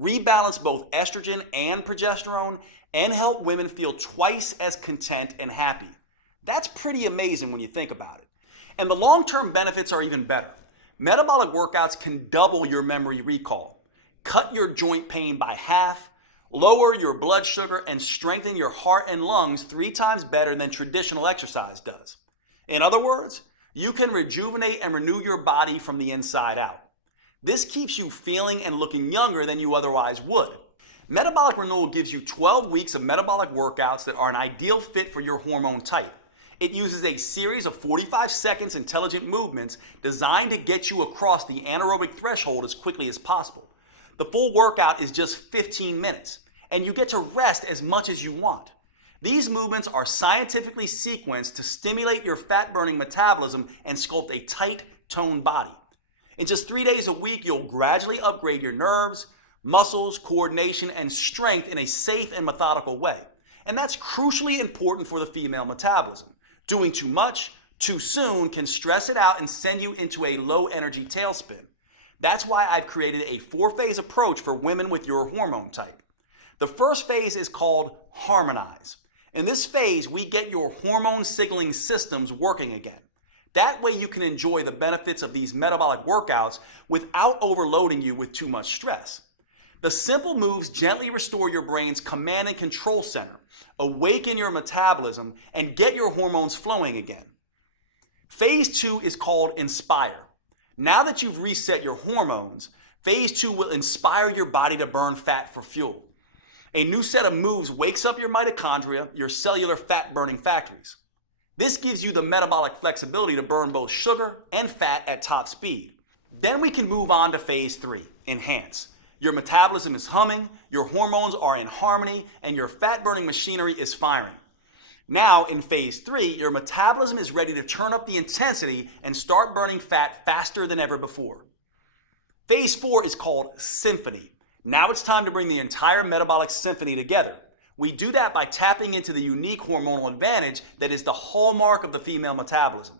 rebalance both estrogen and progesterone, and help women feel twice as content and happy. That's pretty amazing when you think about it. And the long-term benefits are even better. Metabolic workouts can double your memory recall, cut your joint pain by half, lower your blood sugar, and strengthen your heart and lungs 3 times better than traditional exercise does. In other words, you can rejuvenate and renew your body from the inside out. This keeps you feeling and looking younger than you otherwise would. Metabolic Renewal gives you 12 weeks of metabolic workouts that are an ideal fit for your hormone type. It uses a series of 45 seconds intelligent movements designed to get you across the anaerobic threshold as quickly as possible. The full workout is just 15 minutes, and you get to rest as much as you want. These movements are scientifically sequenced to stimulate your fat-burning metabolism and sculpt a tight, toned body. In just 3 days a week, you'll gradually upgrade your nerves, muscles, coordination, and strength in a safe and methodical way. And that's crucially important for the female metabolism. Doing too much, too soon can stress it out and send you into a low-energy tailspin. That's why I've created a 4-phase approach for women with your hormone type. The first phase is called Harmonize. In this phase, we get your hormone signaling systems working again. That way you can enjoy the benefits of these metabolic workouts without overloading you with too much stress. The simple moves gently restore your brain's command and control center, awaken your metabolism, and get your hormones flowing again. Phase 2 is called Inspire. Now that you've reset your hormones, Phase 2 will inspire your body to burn fat for fuel. A new set of moves wakes up your mitochondria, your cellular fat-burning factories. This gives you the metabolic flexibility to burn both sugar and fat at top speed. Then we can move on to Phase 3, Enhance. Your metabolism is humming, your hormones are in harmony, and your fat-burning machinery is firing. Now, in Phase 3, your metabolism is ready to turn up the intensity and start burning fat faster than ever before. Phase 4 is called Symphony. Now it's time to bring the entire metabolic symphony together. We do that by tapping into the unique hormonal advantage that is the hallmark of the female metabolism,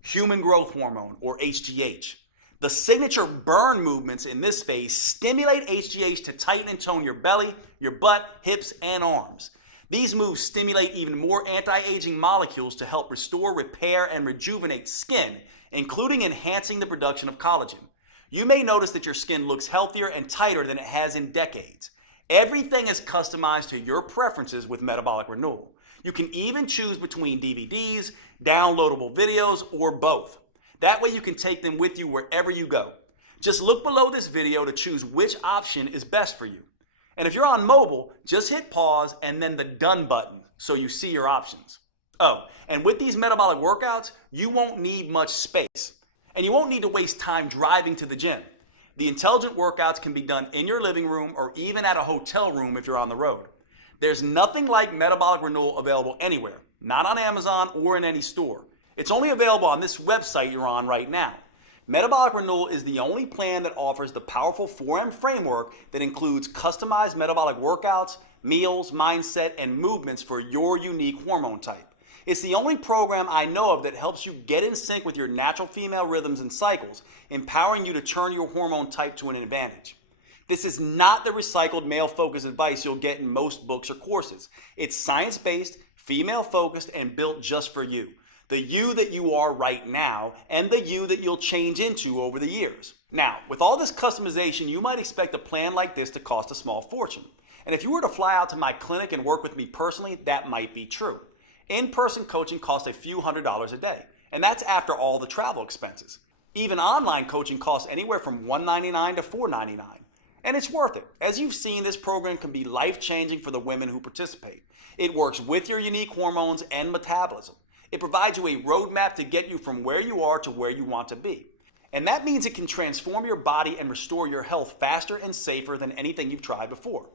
human growth hormone, or HGH. The signature burn movements in this phase stimulate HGH to tighten and tone your belly, your butt, hips, and arms. These moves stimulate even more anti-aging molecules to help restore, repair, and rejuvenate skin, including enhancing the production of collagen. You may notice that your skin looks healthier and tighter than it has in decades. Everything is customized to your preferences with Metabolic Renewal. You can even choose between DVDs, downloadable videos, or both. That way you can take them with you wherever you go. Just look below this video to choose which option is best for you. And if you're on mobile, just hit pause and then the done button so you see your options. Oh, and with these metabolic workouts, you won't need much space. And you won't need to waste time driving to the gym. The intelligent workouts can be done in your living room or even at a hotel room if you're on the road. There's nothing like Metabolic Renewal available anywhere, not on Amazon or in any store. It's only available on this website you're on right now. Metabolic Renewal is the only plan that offers the powerful 4M framework that includes customized metabolic workouts, meals, mindset, and movements for your unique hormone type. It's the only program I know of that helps you get in sync with your natural female rhythms and cycles, empowering you to turn your hormone type to an advantage. This is not the recycled male-focused advice you'll get in most books or courses. It's science-based, female-focused, and built just for you. The you that you are right now, and the you that you'll change into over the years. Now, with all this customization, you might expect a plan like this to cost a small fortune. And if you were to fly out to my clinic and work with me personally, that might be true. In-person coaching costs a few $100s a day, and that's after all the travel expenses. Even online coaching costs anywhere from $199 to $499. And it's worth it. As you've seen, this program can be life-changing for the women who participate. It works with your unique hormones and metabolism. It provides you a roadmap to get you from where you are to where you want to be. And that means it can transform your body and restore your health faster and safer than anything you've tried before.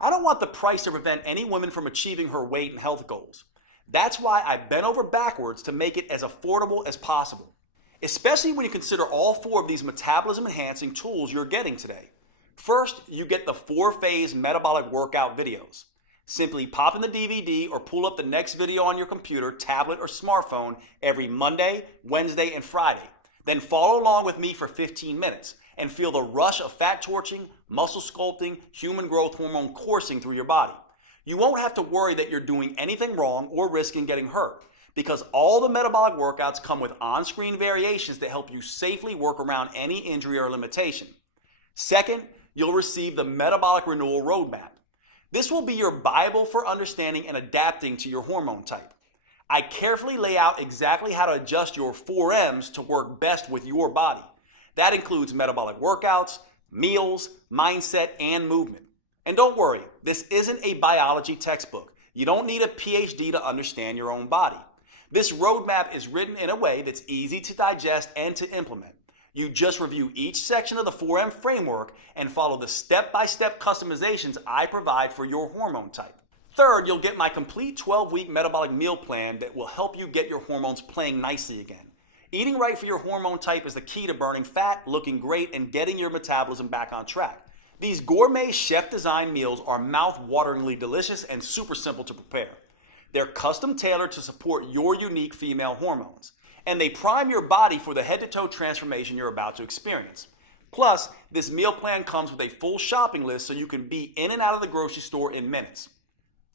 I don't want the price to prevent any woman from achieving her weight and health goals. That's why I bent over backwards to make it as affordable as possible, especially when you consider all 4 of these metabolism-enhancing tools you're getting today. First, you get the 4-phase metabolic workout videos. Simply pop in the DVD or pull up the next video on your computer, tablet, or smartphone every Monday, Wednesday, and Friday. Then follow along with me for 15 minutes and feel the rush of fat torching, muscle sculpting, human growth hormone coursing through your body. You won't have to worry that you're doing anything wrong or risking getting hurt because all the metabolic workouts come with on-screen variations that help you safely work around any injury or limitation. Second, you'll receive the Metabolic Renewal Roadmap. This will be your Bible for understanding and adapting to your hormone type. I carefully lay out exactly how to adjust your 4Ms to work best with your body. That includes metabolic workouts, meals, mindset, and movement. And don't worry, this isn't a biology textbook. You don't need a PhD to understand your own body. This roadmap is written in a way that's easy to digest and to implement. You just review each section of the 4M framework and follow the step-by-step customizations I provide for your hormone type. Third, you'll get my complete 12-week metabolic meal plan that will help you get your hormones playing nicely again. Eating right for your hormone type is the key to burning fat, looking great, and getting your metabolism back on track. These gourmet chef-designed meals are mouth-wateringly delicious and super simple to prepare. They're custom tailored to support your unique female hormones, and they prime your body for the head-to-toe transformation you're about to experience. Plus, this meal plan comes with a full shopping list so you can be in and out of the grocery store in minutes.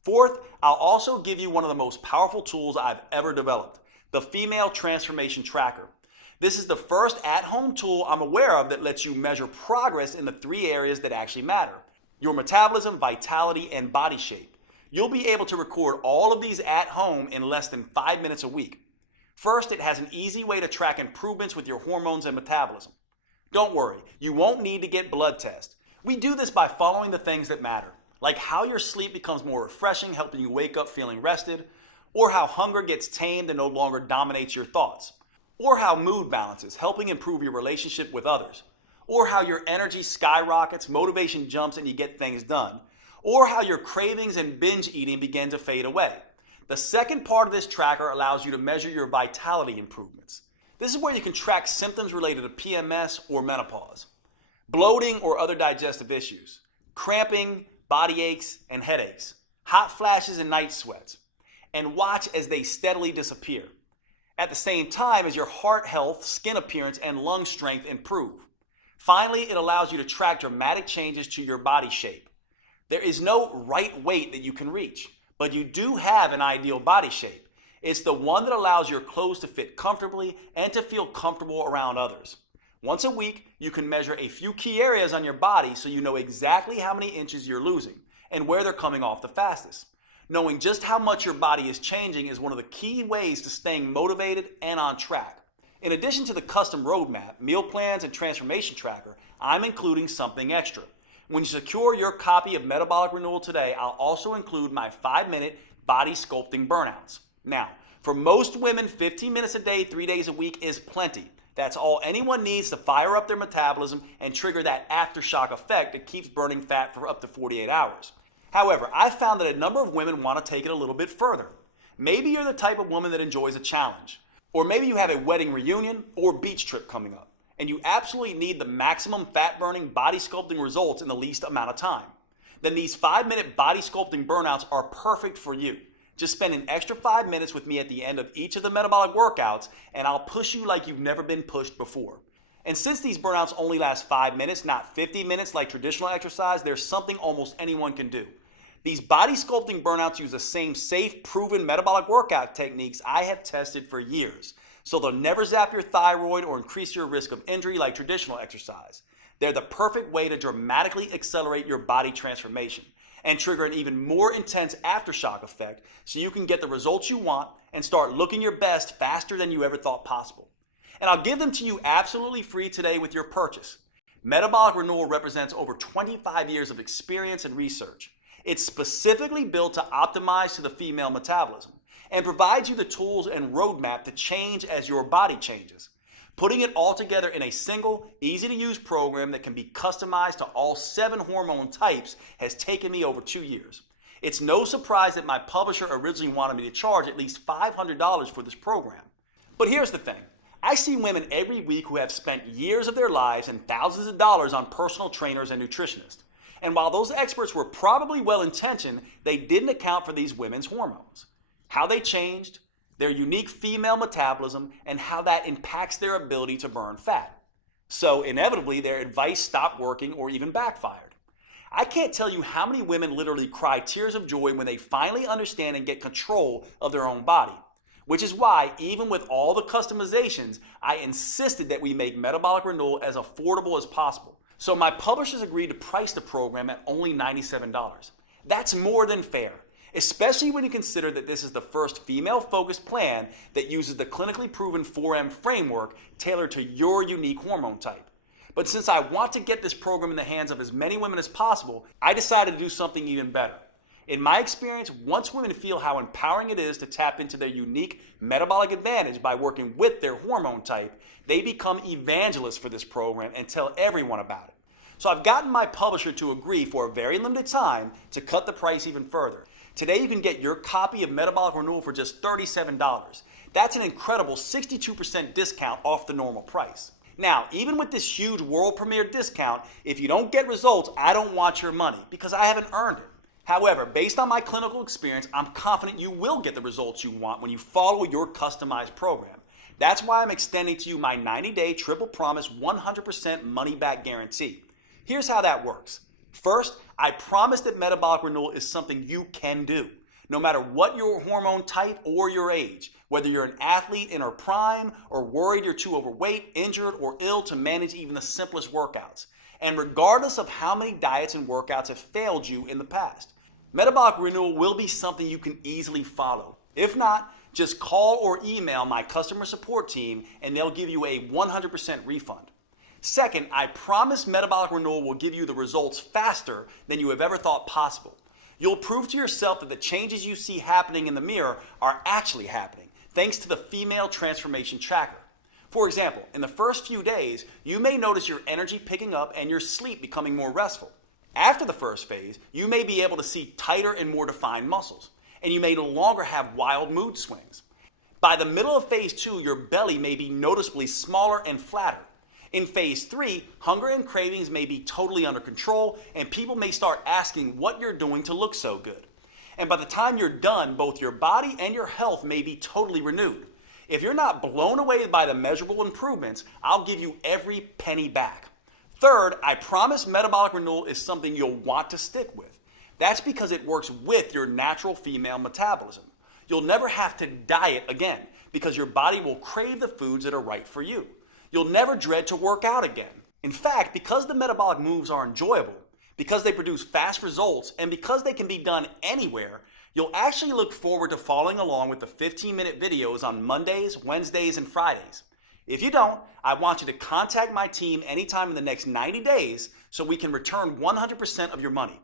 Fourth, I'll also give you one of the most powerful tools I've ever developed, the Female Transformation Tracker. This is the first at-home tool I'm aware of that lets you measure progress in the 3 areas that actually matter: your metabolism, vitality, and body shape. You'll be able to record all of these at home in less than 5 minutes a week. First, it has an easy way to track improvements with your hormones and metabolism. Don't worry, you won't need to get blood tests. We do this by following the things that matter, like how your sleep becomes more refreshing, helping you wake up feeling rested, or how hunger gets tamed and no longer dominates your thoughts, or how mood balances, helping improve your relationship with others, or how your energy skyrockets, motivation jumps, and you get things done, or how your cravings and binge eating begin to fade away. The second part of this tracker allows you to measure your vitality improvements. This is where you can track symptoms related to PMS or menopause, bloating or other digestive issues, cramping, body aches and headaches, hot flashes and night sweats, and watch as they steadily disappear. At the same time as your heart health, skin appearance, and lung strength improve. Finally, it allows you to track dramatic changes to your body shape. There is no right weight that you can reach, but you do have an ideal body shape. It's the one that allows your clothes to fit comfortably and to feel comfortable around others. Once a week, you can measure a few key areas on your body so you know exactly how many inches you're losing and where they're coming off the fastest. Knowing just how much your body is changing is one of the key ways to staying motivated and on track. In addition to the custom roadmap, meal plans, and transformation tracker, I'm including something extra. When you secure your copy of Metabolic Renewal today, I'll also include my 5-minute body sculpting burnouts. Now, for most women, 15 minutes a day, 3 days a week is plenty. That's all anyone needs to fire up their metabolism and trigger that aftershock effect that keeps burning fat for up to 48 hours. However, I've found that a number of women want to take it a little bit further. Maybe you're the type of woman that enjoys a challenge. Or maybe you have a wedding reunion or beach trip coming up, and you absolutely need the maximum fat-burning body sculpting results in the least amount of time. Then these 5-minute body sculpting burnouts are perfect for you. Just spend an extra 5 minutes with me at the end of each of the metabolic workouts, and I'll push you like you've never been pushed before. And since these burnouts only last 5 minutes, not 50 minutes like traditional exercise, there's something almost anyone can do. These body sculpting burnouts use the same safe, proven metabolic workout techniques I have tested for years. So they'll never zap your thyroid or increase your risk of injury like traditional exercise. They're the perfect way to dramatically accelerate your body transformation and trigger an even more intense aftershock effect so you can get the results you want and start looking your best faster than you ever thought possible. And I'll give them to you absolutely free today with your purchase. Metabolic Renewal represents over 25 years of experience and research. It's specifically built to optimize to the female metabolism and provides you the tools and roadmap to change as your body changes. Putting it all together in a single, easy-to-use program that can be customized to all 7 hormone types has taken me over 2 years. It's no surprise that my publisher originally wanted me to charge at least $500 for this program. But here's the thing. I see women every week who have spent years of their lives and thousands of dollars on personal trainers and nutritionists. And while those experts were probably well-intentioned, they didn't account for these women's hormones, how they changed, their unique female metabolism, and how that impacts their ability to burn fat. So inevitably, their advice stopped working or even backfired. I can't tell you how many women literally cry tears of joy when they finally understand and get control of their own body. which is why, even with all the customizations, I insisted that we make Metabolic Renewal as affordable as possible. So my publishers agreed to price the program at only $97. That's more than fair, especially when you consider that this is the first female-focused plan that uses the clinically proven 4M framework tailored to your unique hormone type. But since I want to get this program in the hands of as many women as possible, I decided to do something even better. In my experience, once women feel how empowering it is to tap into their unique metabolic advantage by working with their hormone type, they become evangelists for this program and tell everyone about it. So I've gotten my publisher to agree for a very limited time to cut the price even further. Today you can get your copy of Metabolic Renewal for just $37. That's an incredible 62% discount off the normal price. Now, even with this huge world premiere discount, if you don't get results, I don't want your money because I haven't earned it. However, based on my clinical experience, I'm confident you will get the results you want when you follow your customized program. That's why I'm extending to you my 90-day triple promise 100% money-back guarantee. Here's how that works. First, I promise that Metabolic Renewal is something you can do, no matter what your hormone type or your age, whether you're an athlete in her prime or worried you're too overweight, injured, or ill to manage even the simplest workouts, and regardless of how many diets and workouts have failed you in the past. Metabolic Renewal will be something you can easily follow. If not, just call or email my customer support team and they'll give you a 100% refund. Second, I promise Metabolic Renewal will give you the results faster than you have ever thought possible. You'll prove to yourself that the changes you see happening in the mirror are actually happening, thanks to the Female Transformation Tracker. For example, in the first few days, you may notice your energy picking up and your sleep becoming more restful. After the first phase, you may be able to see tighter and more defined muscles, and you may no longer have wild mood swings. By the middle of phase 2, your belly may be noticeably smaller and flatter. In phase 3, hunger and cravings may be totally under control, and people may start asking what you're doing to look so good. And by the time you're done, both your body and your health may be totally renewed. If you're not blown away by the measurable improvements, I'll give you every penny back. Third, I promise Metabolic Renewal is something you'll want to stick with. That's because it works with your natural female metabolism. You'll never have to diet again because your body will crave the foods that are right for you. You'll never dread to work out again. In fact, because the metabolic moves are enjoyable, because they produce fast results, and because they can be done anywhere, you'll actually look forward to following along with the 15-minute videos on Mondays, Wednesdays, and Fridays. If you don't, I want you to contact my team anytime in the next 90 days so we can return 100% of your money.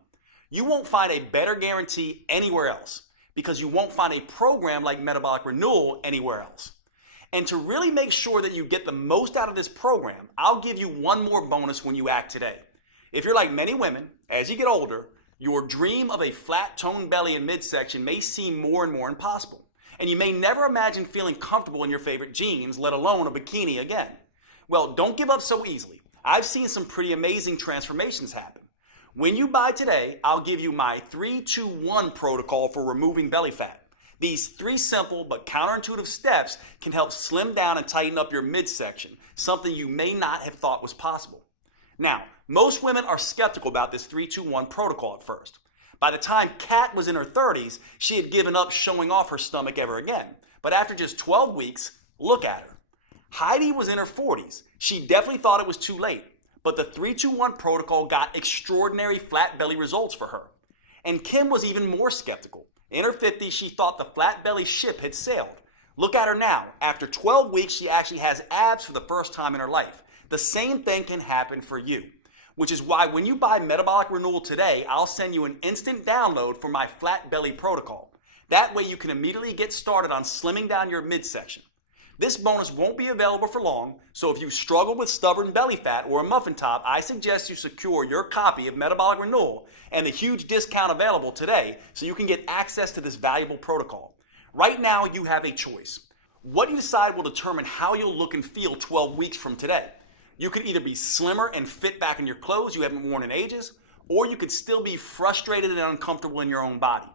You won't find a better guarantee anywhere else because you won't find a program like Metabolic Renewal anywhere else. And to really make sure that you get the most out of this program, I'll give you one more bonus when you act today. If you're like many women, as you get older, your dream of a flat toned belly and midsection may seem more and more impossible. And you may never imagine feeling comfortable in your favorite jeans, let alone a bikini again. Well, don't give up so easily. I've seen some pretty amazing transformations happen. When you buy today, I'll give you my 3-2-1 protocol for removing belly fat. These 3 simple but counterintuitive steps can help slim down and tighten up your midsection, something you may not have thought was possible. Now, most women are skeptical about this 3-2-1 protocol at first. By the time Kat was in her 30s, she had given up showing off her stomach ever again. But after just 12 weeks, look at her. Heidi was in her 40s. She definitely thought it was too late. But the 3-2-1 protocol got extraordinary flat belly results for her. And Kim was even more skeptical. In her 50s, she thought the flat belly ship had sailed. Look at her now. After 12 weeks, she actually has abs for the first time in her life. The same thing can happen for you. Which is why when you buy Metabolic Renewal today, I'll send you an instant download for my flat belly protocol. That way you can immediately get started on slimming down your midsection. This bonus won't be available for long, so if you struggle with stubborn belly fat or a muffin top, I suggest you secure your copy of Metabolic Renewal and the huge discount available today so you can get access to this valuable protocol. Right now, you have a choice. What you decide will determine how you'll look and feel 12 weeks from today. You could either be slimmer and fit back in your clothes you haven't worn in ages, or you could still be frustrated and uncomfortable in your own body.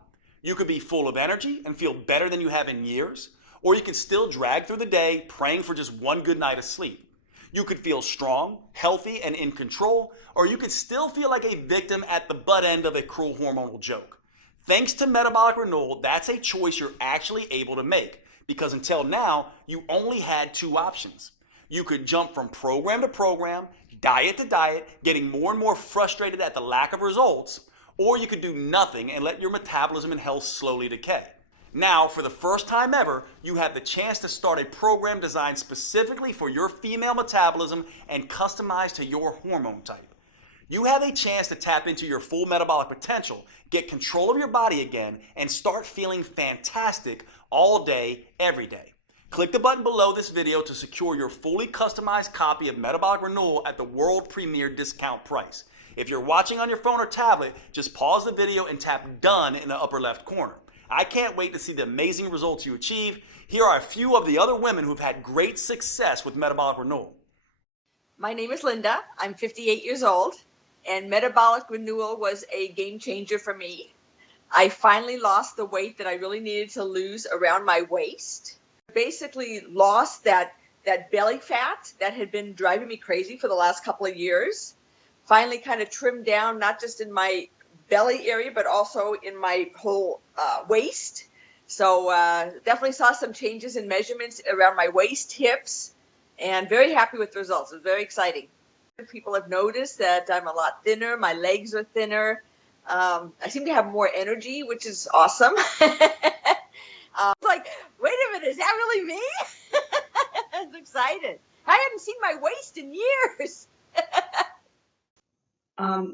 You could be full of energy and feel better than you have in years, or you could still drag through the day praying for just one good night of sleep. You could feel strong, healthy, and in control, or you could still feel like a victim at the butt end of a cruel hormonal joke. Thanks to Metabolic Renewal, that's a choice you're actually able to make, because until now, you only had two options. You could jump from program to program, diet to diet, getting more and more frustrated at the lack of results, or you could do nothing and let your metabolism and health slowly decay. Now, for the first time ever, you have the chance to start a program designed specifically for your female metabolism and customized to your hormone type. You have a chance to tap into your full metabolic potential, get control of your body again, and start feeling fantastic all day, every day. Click the button below this video to secure your fully customized copy of Metabolic Renewal at the world premiere discount price. If you're watching on your phone or tablet, just pause the video and tap Done in the upper left corner. I can't wait to see the amazing results you achieve. Here are a few of the other women who've had great success with Metabolic Renewal. My name is Linda. I'm 58 years old, and Metabolic Renewal was a game changer for me. I finally lost the weight that I really needed to lose around my waist. Basically lost that belly fat that had been driving me crazy for the last couple of years. Finally kind of trimmed down, not just in my belly area, but also in my whole waist. So definitely saw some changes in measurements around my waist, hips, and very happy with the results. It was very exciting. People have noticed that I'm a lot thinner. My legs are thinner. I seem to have more energy, which is awesome. Like, wait a minute, is that really me? I was excited. I hadn't seen my waist in years.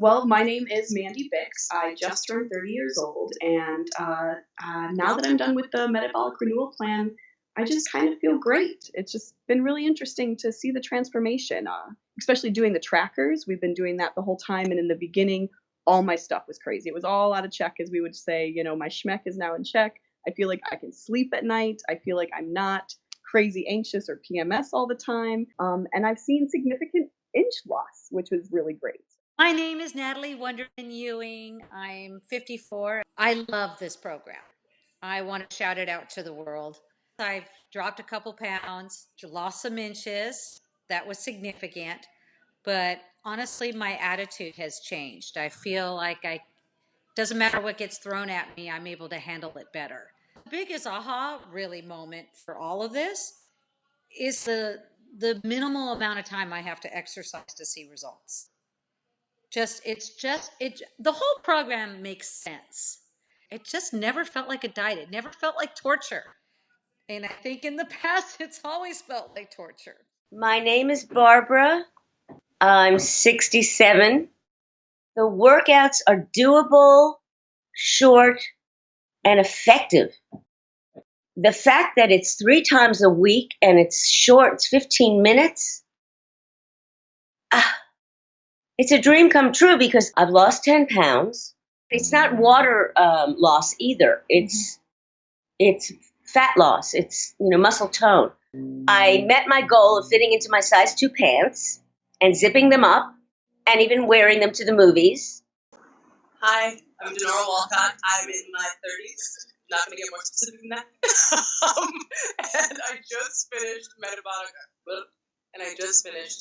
Well, my name is Mandy Bix. I just turned 30 years old, and now that I'm done with the Metabolic Renewal plan, I just kind of feel great. It's just been really interesting to see the transformation, especially doing the trackers. We've been doing that the whole time, and in the beginning, all my stuff was crazy. It was all out of check, as we would say. You know, my schmeck is now in check. I feel like I can sleep at night. I feel like I'm not crazy anxious or PMS all the time. And I've seen significant inch loss, which was really great. My name is Natalie Wonderman Ewing. I'm 54. I love this program. I want to shout it out to the world. I've dropped a couple pounds, lost some inches. That was significant. But honestly, my attitude has changed. I feel like doesn't matter what gets thrown at me, I'm able to handle it better. The biggest aha really moment for all of this is the minimal amount of time I have to exercise to see results. The whole program makes sense. It just never felt like a diet. It never felt like torture. And I think in the past, it's always felt like torture. My name is Barbara. I'm 67. The workouts are doable, short, and effective. The fact that it's 3 times a week and it's short, it's 15 minutes, it's a dream come true because I've lost 10 pounds. It's not water loss either. It's fat loss. It's, muscle tone. I met my goal of fitting into my size 2 pants and zipping them up and even wearing them to the movies. Hi, I'm Denora Walcott. I'm in my 30s. Not going to get more specific than that. And I just finished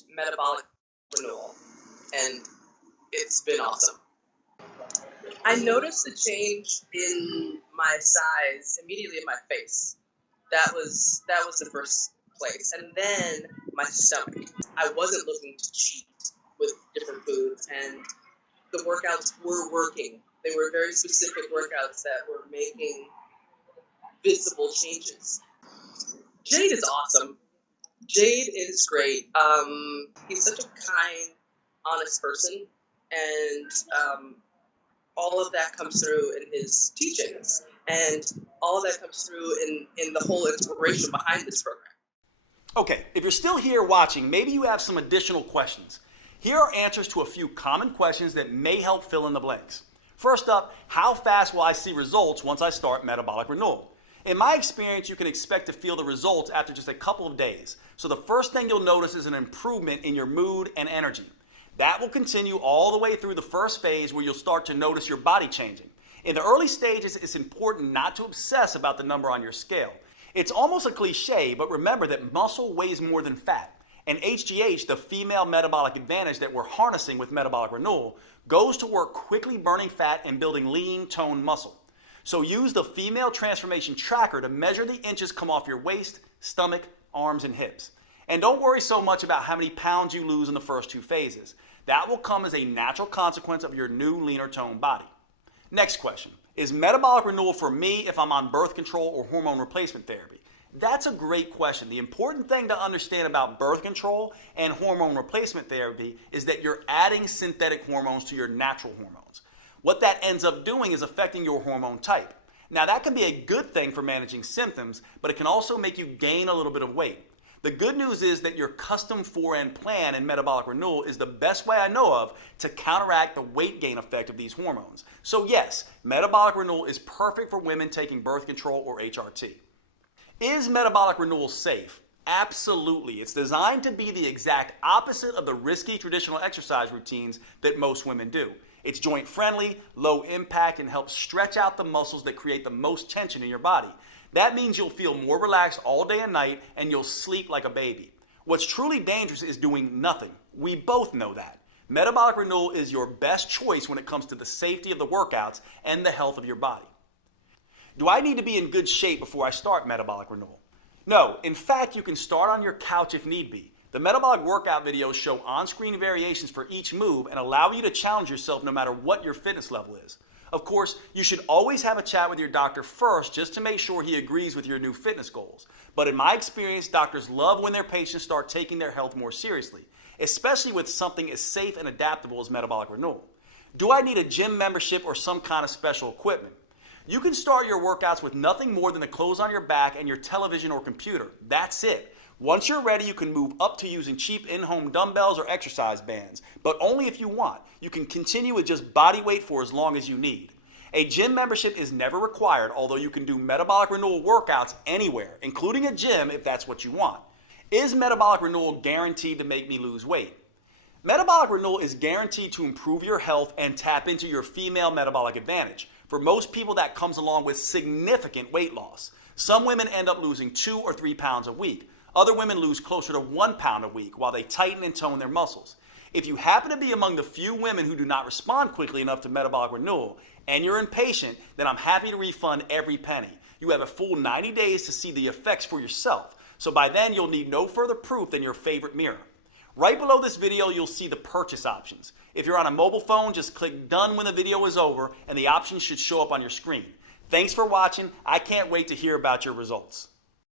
Metabolic Renewal. And it's been awesome. I noticed a change in my size immediately in my face. That was the first place. And then my stomach. I wasn't looking to cheat with different foods, and the workouts were working. They were very specific workouts that were making visible changes. Jade is awesome. Jade is great. He's such a kind, honest person, and all of that comes through in his teachings, and all of that comes through in the whole inspiration behind this program. Okay, if you're still here watching, maybe you have some additional questions. Here are answers to a few common questions that may help fill in the blanks. First up, how fast will I see results once I start Metabolic Renewal? In my experience, you can expect to feel the results after just a couple of days. So the first thing you'll notice is an improvement in your mood and energy. That will continue all the way through the first phase where you'll start to notice your body changing. In the early stages, it's important not to obsess about the number on your scale. It's almost a cliche, but remember that muscle weighs more than fat. And HGH, the female metabolic advantage that we're harnessing with Metabolic Renewal, goes to work quickly burning fat and building lean, toned muscle. So use the female transformation tracker to measure the inches come off your waist, stomach, arms, and hips. And don't worry so much about how many pounds you lose in the first 2 phases. That will come as a natural consequence of your new leaner toned body. Next question. Is metabolic renewal for me if I'm on birth control or hormone replacement therapy? That's a great question. The important thing to understand about birth control and hormone replacement therapy is that you're adding synthetic hormones to your natural hormones. What that ends up doing is affecting your hormone type. Now, that can be a good thing for managing symptoms, but it can also make you gain a little bit of weight. The good news is that your custom 4N plan in metabolic renewal is the best way I know of to counteract the weight gain effect of these hormones. So yes, metabolic renewal is perfect for women taking birth control or HRT. Is metabolic renewal safe? Absolutely. It's designed to be the exact opposite of the risky traditional exercise routines that most women do. It's joint friendly, low impact, and helps stretch out the muscles that create the most tension in your body. That means you'll feel more relaxed all day and night, and you'll sleep like a baby. What's truly dangerous is doing nothing. We both know that. Metabolic renewal is your best choice when it comes to the safety of the workouts and the health of your body. Do I need to be in good shape before I start metabolic renewal? No, in fact, you can start on your couch if need be. The metabolic workout videos show on-screen variations for each move and allow you to challenge yourself no matter what your fitness level is. Of course, you should always have a chat with your doctor first just to make sure he agrees with your new fitness goals. But in my experience, doctors love when their patients start taking their health more seriously, especially with something as safe and adaptable as metabolic renewal. Do I need a gym membership or some kind of special equipment? You can start your workouts with nothing more than the clothes on your back and your television or computer. That's it. Once you're ready, you can move up to using cheap in-home dumbbells or exercise bands, but only if you want. You can continue with just body weight for as long as you need. A gym membership is never required, although you can do metabolic renewal workouts anywhere, including a gym if that's what you want. Is metabolic renewal guaranteed to make me lose weight? Metabolic renewal is guaranteed to improve your health and tap into your female metabolic advantage. For most people, that comes along with significant weight loss. Some women end up losing 2 or 3 pounds a week. Other women lose closer to 1 pound a week while they tighten and tone their muscles. If you happen to be among the few women who do not respond quickly enough to metabolic renewal and you're impatient, then I'm happy to refund every penny. You have a full 90 days to see the effects for yourself. So by then, you'll need no further proof than your favorite mirror. Right below this video, you'll see the purchase options. If you're on a mobile phone, just click done when the video is over and the options should show up on your screen. Thanks for watching. I can't wait to hear about your results.